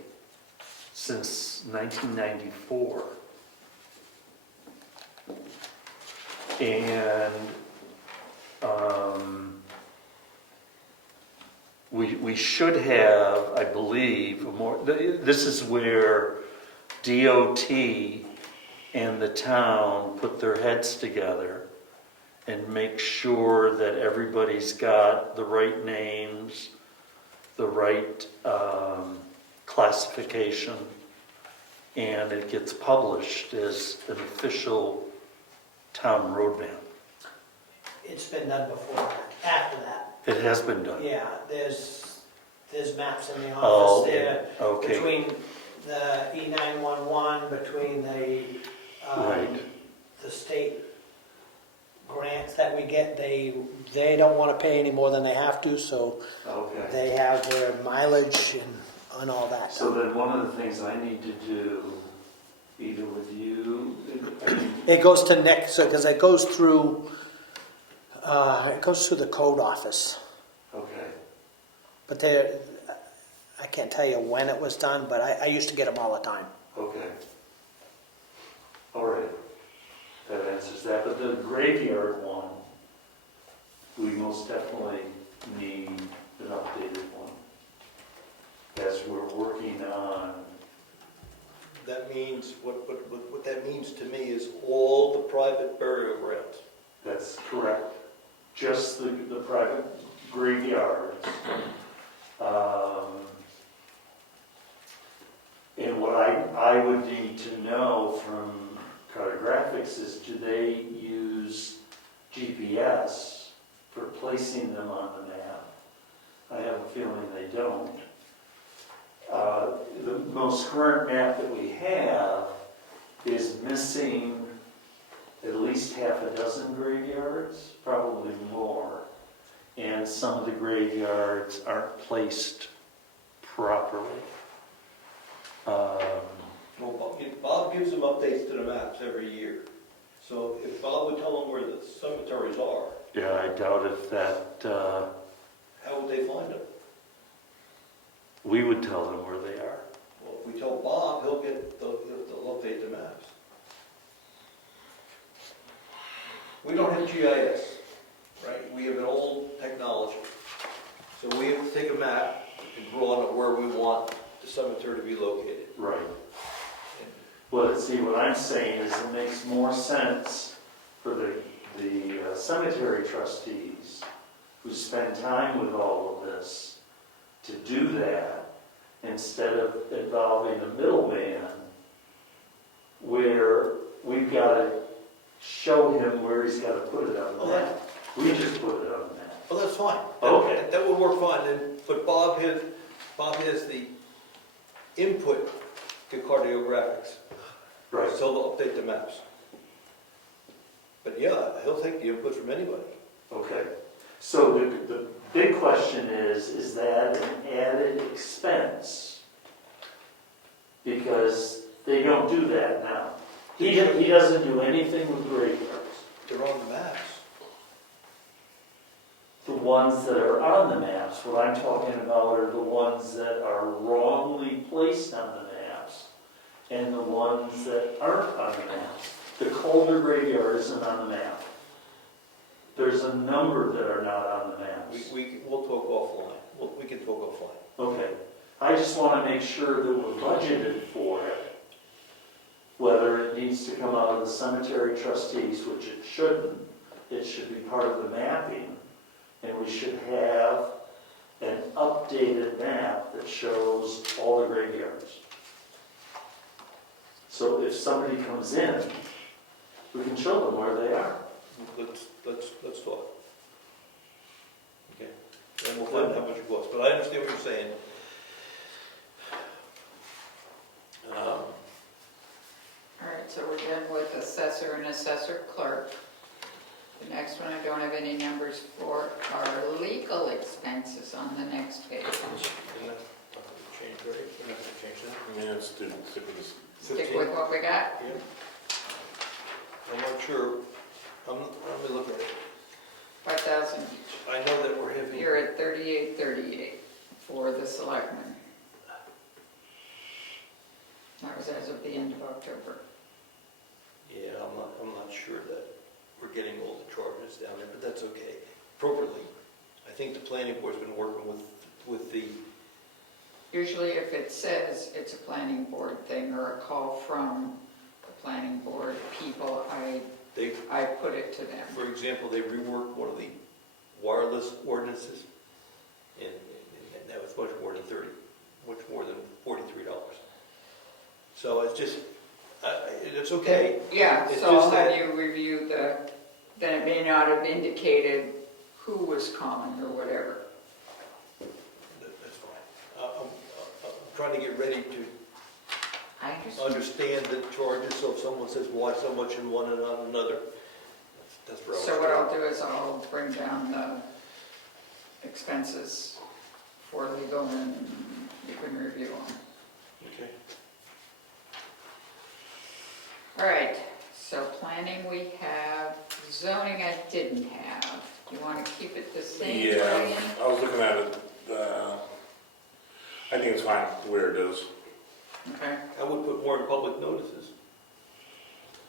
since 1994. And we should have, I believe, this is where DOT and the town put their heads together and make sure that everybody's got the right names, the right classification, and it gets published as an official town road map. It's been done before, after that. It has been done. Yeah, there's maps in the Oh, office there, okay. between the E911, between the, Right. the state grants that we get, they don't want to pay any more than they have to, so Okay. they have their mileage and all that. So then one of the things I need to do, either with you, It goes to next, so, because it goes through the code office. okay. But I can't tell you when it was done, but I used to get them all the time. Okay. All right. That answers that. But the graveyard one, we most definitely need an updated one. As we're working on, That means, what that means to me is all the private burial grounds. that's correct, just the private graveyards. And what I would need to know from cartographics is, do they use GPS for placing them on the map? I have a feeling they don't. The most current map that we have is missing at least half a dozen graveyards, probably more. And some of the graveyards aren't placed properly. Well, Bob gives them updates to the maps every year. So if Bob would tell them where the cemeteries are, Yeah, I doubt if that, how would they find them? we would tell them where they are. Well, if we tell Bob, he'll update the maps. We don't have GIS, right? We have an old technology. So we have to take a map and draw on it where we want the cemetery to be located. Right. Well, see, what I'm saying is it makes more sense for the cemetery trustees who spend time with all of this to do that instead of involving a middleman where we've got to show him where he's got to put it on the map. We just put it on the map. Well, that's fine. Okay. That would work fine, but Bob has the input to cartographics. Right. So they'll update the maps. But yeah, he'll take the input from anybody. Okay. So the big question is that an added expense? Because they don't do that now. He doesn't do anything with graveyards. They're on the maps. The ones that are on the maps, what I'm talking about are the ones that are wrongly placed on the maps and the ones that aren't on the maps. The Calder graveyard isn't on the map. There's a number that are not on the maps. We'll talk offline. We can talk offline. Okay. I just want to make sure that we're budgeted for it. Whether it needs to come out of the cemetery trustees, which it shouldn't. It should be part of the mapping. And we should have an updated map that shows all the graveyards. So if somebody comes in, we can show them where they are. Let's talk. Okay. And we'll find out how much it costs. But I understand what you're saying. All right, so we're done with assessor and assessor clerk. The next one, I don't have any numbers for, are legal expenses on the next page. Change, right? We're not gonna change that. I mean, let's stick with this. Stick with what we got? Yeah. I'm not sure. Let me look at it. 5,000 each. I know that we're having. You're at 3838 for the selectmen. That was as of the end of October. Yeah, I'm not sure that we're getting all the charges down there, but that's okay. Appropriately, I think the planning board's been working with the, Usually if it says it's a planning board thing or a call from the planning board people, they, I put it to them. for example, they reworked one of the wireless ordinances, and that was much more than $43. So it's just, it's okay. Yeah, It's so I'll just have that- you review then it may not have indicated who was calling or whatever. That's fine. I'm trying to get ready to I understand. understand the charges, so if someone says, why so much in one and not another, that's where I was So what going. I'll do is I'll bring down the expenses for legal and you can review them. Okay. All right, so planning we have, zoning I didn't have. Do you want to keep it the same, Yeah, Brian? I was looking at it, I think it's fine where it is. Okay. I would put more in public notices.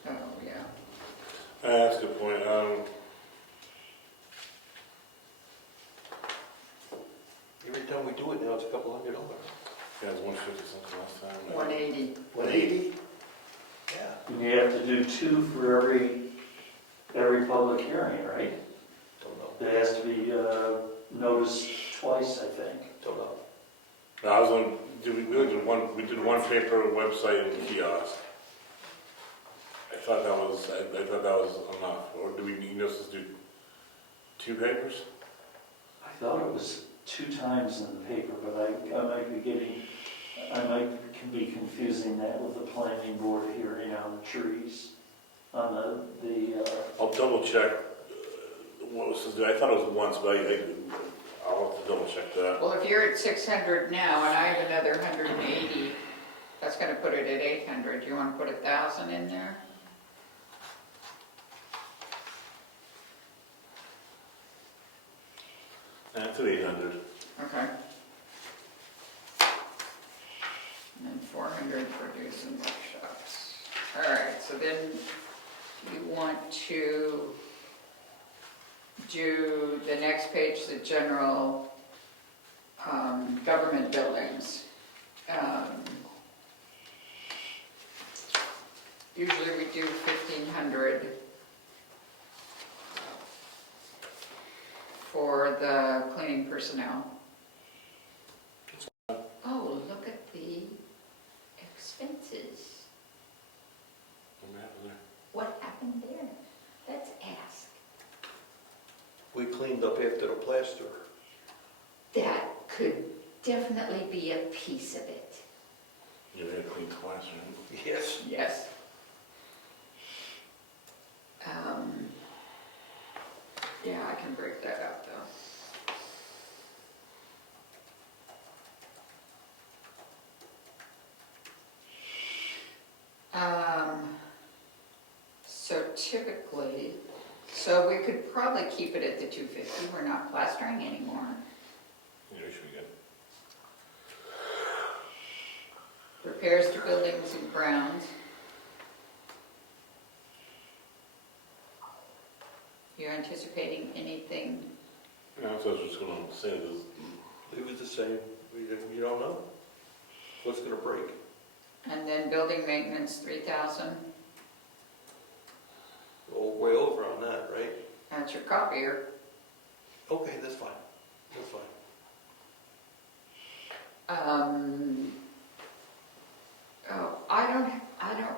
Oh, yeah. That's a good point. Every time we do it now, it's a couple $100. Yeah, it was 150 something last time. 180. 180? Yeah. And you have to do 2 for every public hearing, right? Don't know. It has to be noticed twice, I think. Don't know. No, I was on, we did one paper, website, and kiosk. I thought that was enough. Or do we need us to do 2 papers? I thought it was 2 times in the paper, but I might be confusing that with the planning board hearing on the trees, on I'll double check what was, I thought it was once, but I'll have to double check that. Well, if you're at 600 now and I have another 180, that's going to put it at 800. Do you want to put 1,000 in there? That's at 800. Okay. And then 400 for dues and workshops. All right, so then you want to do the next page, the general government buildings. Usually we do 1,500 for the cleaning personnel. Oh, look at the expenses. What happened there? Let's ask. We cleaned up after the plaster. That could definitely be a piece of it. You had to clean twice, right? Yes. Yes. Yeah, I can break that out though. So typically, so we could probably keep it at the 250. We're not plastering anymore. Yeah, we should be good. Repairs to buildings and grounds. You're anticipating anything? Yeah, that's what I was just going to say. It was the same. You don't know what's going to break. And then building maintenance, 3,000. Way over on that, right? That's your copier. Okay, that's fine. That's fine. Oh, I don't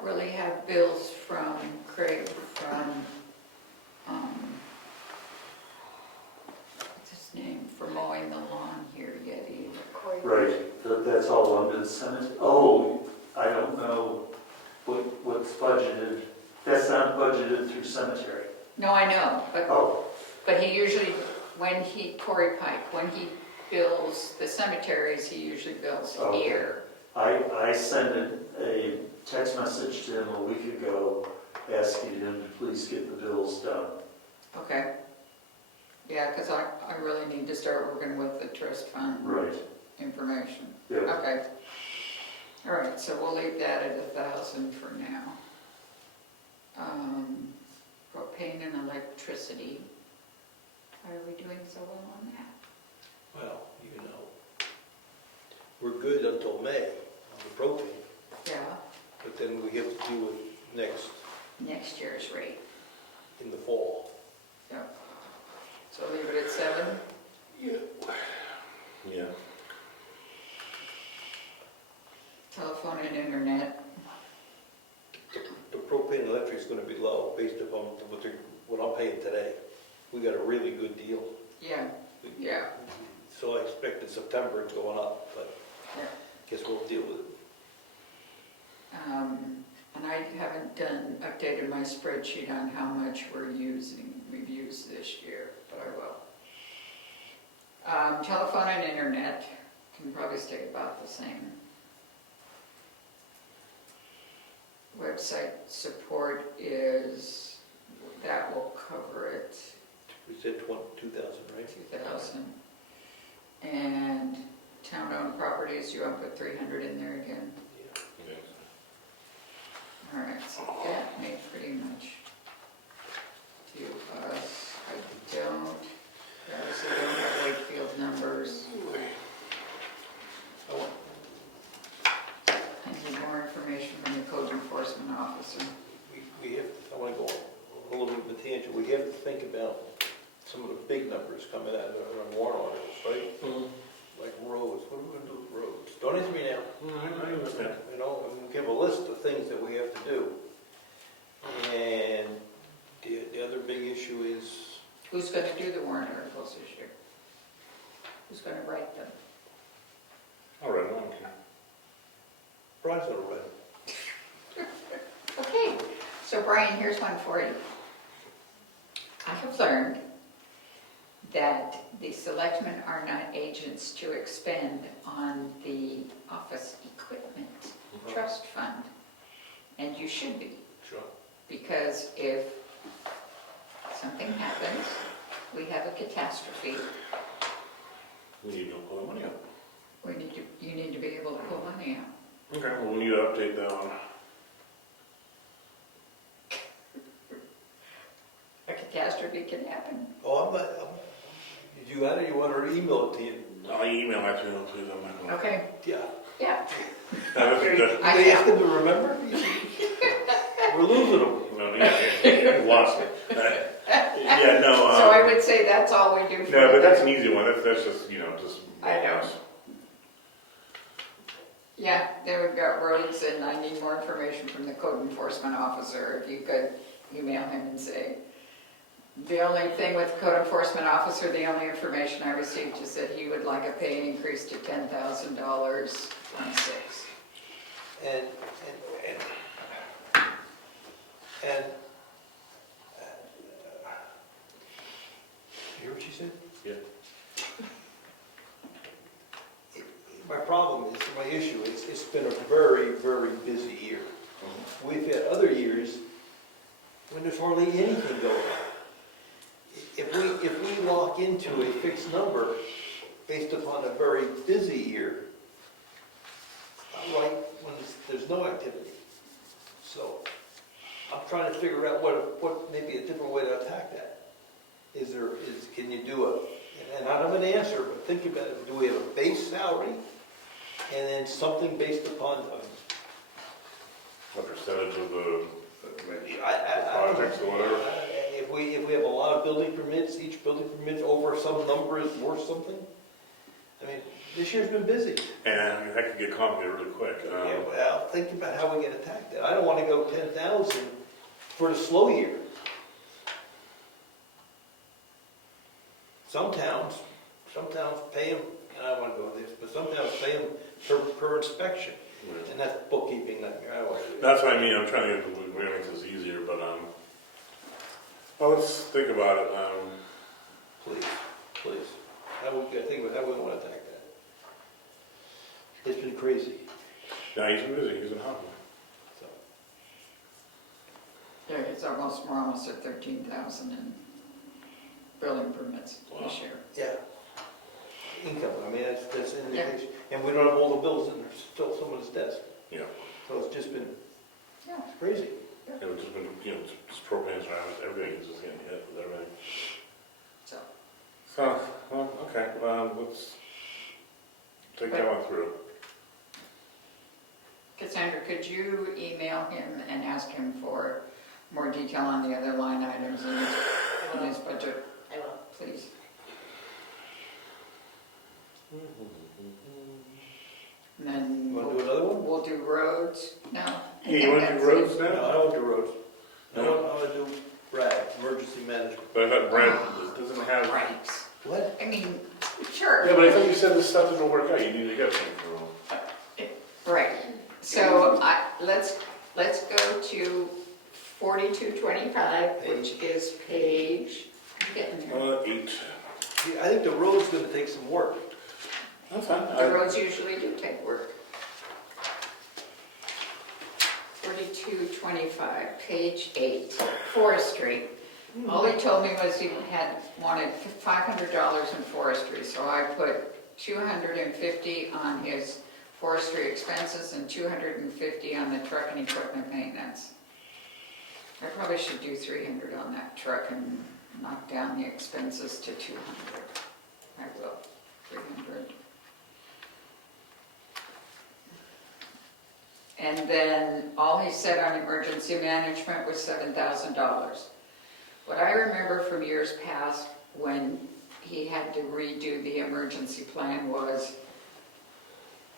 really have bills from Craig what's his name, for mowing the lawn here yet either. right, that's all under the cemetery. Oh, I don't know what's budgeted. That's not budgeted through cemetery. No, I know, Oh, but he usually, Corey Pike, when he bills the cemeteries, he usually bills Okay. here. I sent a text message to him a week ago asking him to please get the bills done. Okay. Yeah, because I really need to start working with the trust fund Right. information. Yeah. Okay. All right. right, so we'll leave that at 1,000 for now. Propane and electricity. How are we doing so well on that? Well, we're good until May on the propane, Yeah, but then we have to do it next year's rate. in the fall. Yep. So leave it at 7? Yeah. Telephone and internet. The propane and electric is gonna be low based upon what I'm paying today. We got a really good deal. Yeah, yeah. So I expect in September it's going up, but Yeah. guess we'll deal with it. And I haven't updated my spreadsheet on how much we've used this year, but I will. Telephone and internet can probably stay about the same. Website support that will cover it, We said 2,000, right? 2,000. And town-owned properties, you want to put 300 in there again? Yeah. All right, so that may pretty much do us. I obviously don't have Wakefield numbers. I need more information from the code enforcement officer. We have, I want to go a little bit of a tangent, we have to think about some of the big numbers coming out of our warrant articles, right? Like roads, what are we going to do with roads? Don't answer me now. I understand. We have a list of things that we have to do. And the other big issue is, Who's going to do the warrant articles this year? Who's going to write them? All right, I don't care. Brian's gonna run it. Okay, so Brian, here's one for you. I have learned that the selectmen are not agents to expend on the office equipment trust fund. And you should be, Sure. because if something happens, we have a catastrophe, We need to pull the money out. you need to be able to pull money out. Okay, well, we need to update that one. A catastrophe can happen. Oh, did you add it, you want her to email it to you? I'll email that to them, please, I'm not gonna. Okay, Yeah. yeah. That was the- They ask them to remember? We're losing them. No, yeah, lost it. Yeah, no, So I would say that's all we do for no, but that's the- an easy one, that's just, just. I know. Yeah, there we've got roads, and I need more information from the code enforcement officer. If you could email him and say, the only thing with the code enforcement officer, the only information I received is that he would like a pay increase to $10,000, 26. And you hear what she said? Yeah. My problem is, my issue is, it's been a very, very busy year. We've had other years when there's hardly anything going on. If we lock into a fixed number based upon a very busy year, I like when there's no activity. So I'm trying to figure out what maybe a different way to attack that. Can you do and I don't have an answer, but think about it. Do we have a base salary and then something based upon A percentage of the I don't projects know. or whatever. If we have a lot of building permits, each building permit over some number is worth something. I mean, this year's been busy. And that could get complicated really quick. Yeah, well, think about how we can attack that. I don't want to go 10,000 for the slow year. Some towns pay them, and I don't want to go this, but some towns pay them per inspection. Yeah. And that's bookkeeping nightmare. I don't want to do that. That's what I mean, I'm trying to make this easier, but, well, let's think about it. Please. I think about how we want to attack that. It's been crazy. Yeah, he's been busy, he's in hospital. So. Yeah, we're almost at 13,000 in building permits this year. Yeah. Income, I mean, that's an indication. And we don't have all the bills in there, still someone's desk. Yeah, So it's just been Yeah. crazy. it's just been, just propane's around, everything is just getting hit with everything. So, So, well, okay, let's take that one through. Cassandra, could you email him and ask him for more detail on the other line items in his budget, I will. please? And then You wanna do another one? we'll do roads. No. I Yeah, think you want to that's do roads it. No, now? I don't want to do roads. I No. want to do RAG, emergency management. But I thought Brad doesn't have. Right. What? I mean, sure. Yeah, but I thought you said this stuff didn't work out, you need to get something from him. Right. So let's go to 4225, which is page, I'm getting there. 8. Yeah, I think the road's going to take some work. That's fine. The roads usually do take work. 4225, page 8, forestry. All he told me was he wanted $500 in forestry, so I put $250 on his forestry expenses and $250 on the truck and equipment maintenance. I probably should do $300 on that truck and knock down the expenses to $200. I will, $300. And then all he said on emergency management was $7,000. What I remember from years past when he had to redo the emergency plan was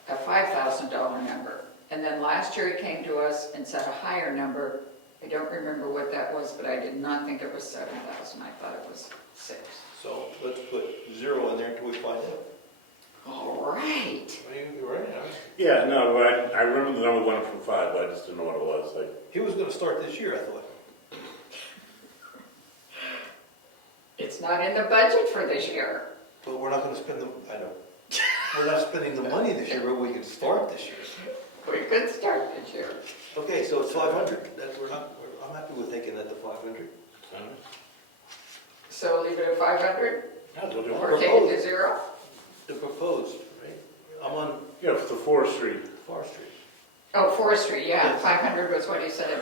a $5,000 number. And then last year he came to us and said a higher number. I don't remember what that was, but I did not think it was 7,000. I thought it was 6. So let's put 0 in there until we find out. All right. You're right. Yeah, no, but I remember the number went up from 5, but I just didn't know what it was, like. He was going to start this year, I thought. It's not in the budget for this year. But we're not going to spend the, I know. We're not spending the money this year, but we can start this year. We could start this year. Okay, so it's 500. I'm happy with taking that to 500. So leave it at 500 Yeah, don't do it. or take it to 0? The proposed, right? I'm on Yeah, for the forestry. forestry. Oh, forestry, yeah, Yes. 500 was what he said.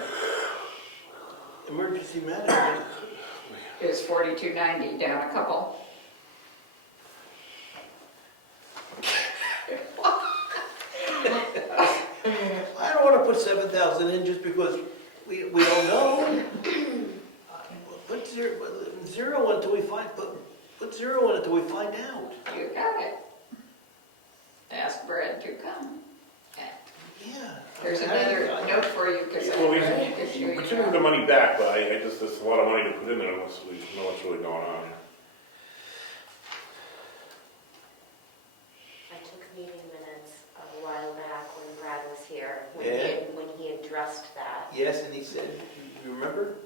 Emergency management. Is 4290, down a couple. I don't want to put 7,000 in just because we don't know. Put 0 until we find, put 0 in until we find out. You got it. Ask Brad to come. Yeah. There's another note for you, because Well, I could show we you. took the money back, but I just, there's a lot of money to put in there unless we know what's really going on. I took meeting minutes a while back when Brad was here, Yeah. when he addressed that. Yes, and he said, you remember?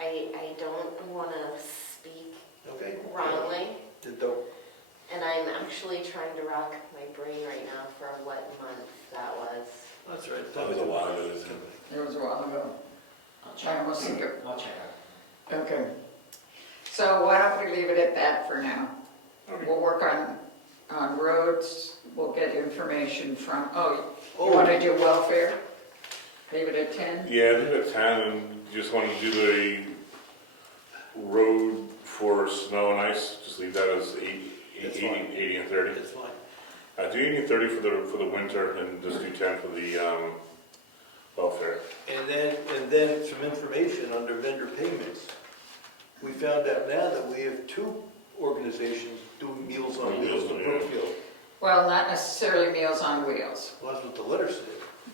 I don't want to speak Okay. wrongly, Don't. and I'm actually trying to rack my brain right now for what month that was. That's right. That was a while ago, isn't it? It was a while ago. I'll I check. almost think it. I'll check out. Okay. So why don't we leave it at that for now? Okay. We'll work on roads, we'll get information from, you Oh, want to do welfare? Leave it at 10? Yeah, leave it at 10 and you just want to do the road for snow and ice, just leave that as 80 and 30. That's fine. Do 80 and 30 for the winter and just do 10 for the welfare. And then some information under vendor payments. We found out now that we have 2 organizations doing Meals on Wheels in Brookfield. Well, not necessarily Meals on Wheels. Well, that's what the letter said.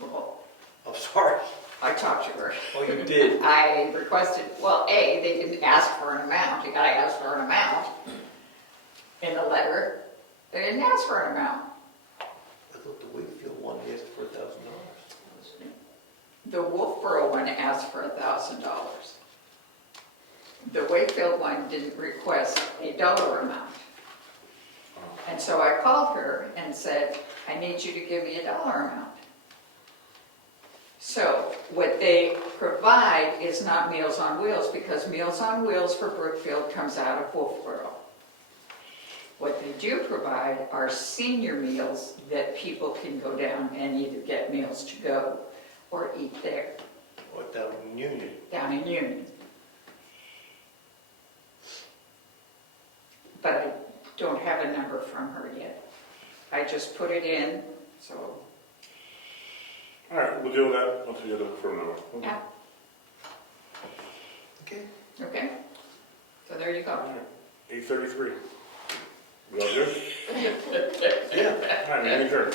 Well, I'm sorry. I talked to her. Oh, you did? I requested, well, they didn't ask for an amount. You gotta ask for an amount in the letter. They didn't ask for an amount. I thought the Wakefield one asked for $1,000. The Wolfboro one asked for $1,000. The Wakefield one didn't request a dollar amount. And so I called her and said, I need you to give me a dollar amount. So what they provide is not Meals on Wheels, because Meals on Wheels for Brookfield comes out of Wolfboro. What they do provide are senior meals that people can go down and either get meals to go or eat there, What, down in Union? down in Union. But I don't have a number from her yet. I just put it in, so, All right, we'll deal with that once we get it for now. yeah, Okay. okay? So there you go. 8:33. We all good? Yeah. All right, meeting adjourned.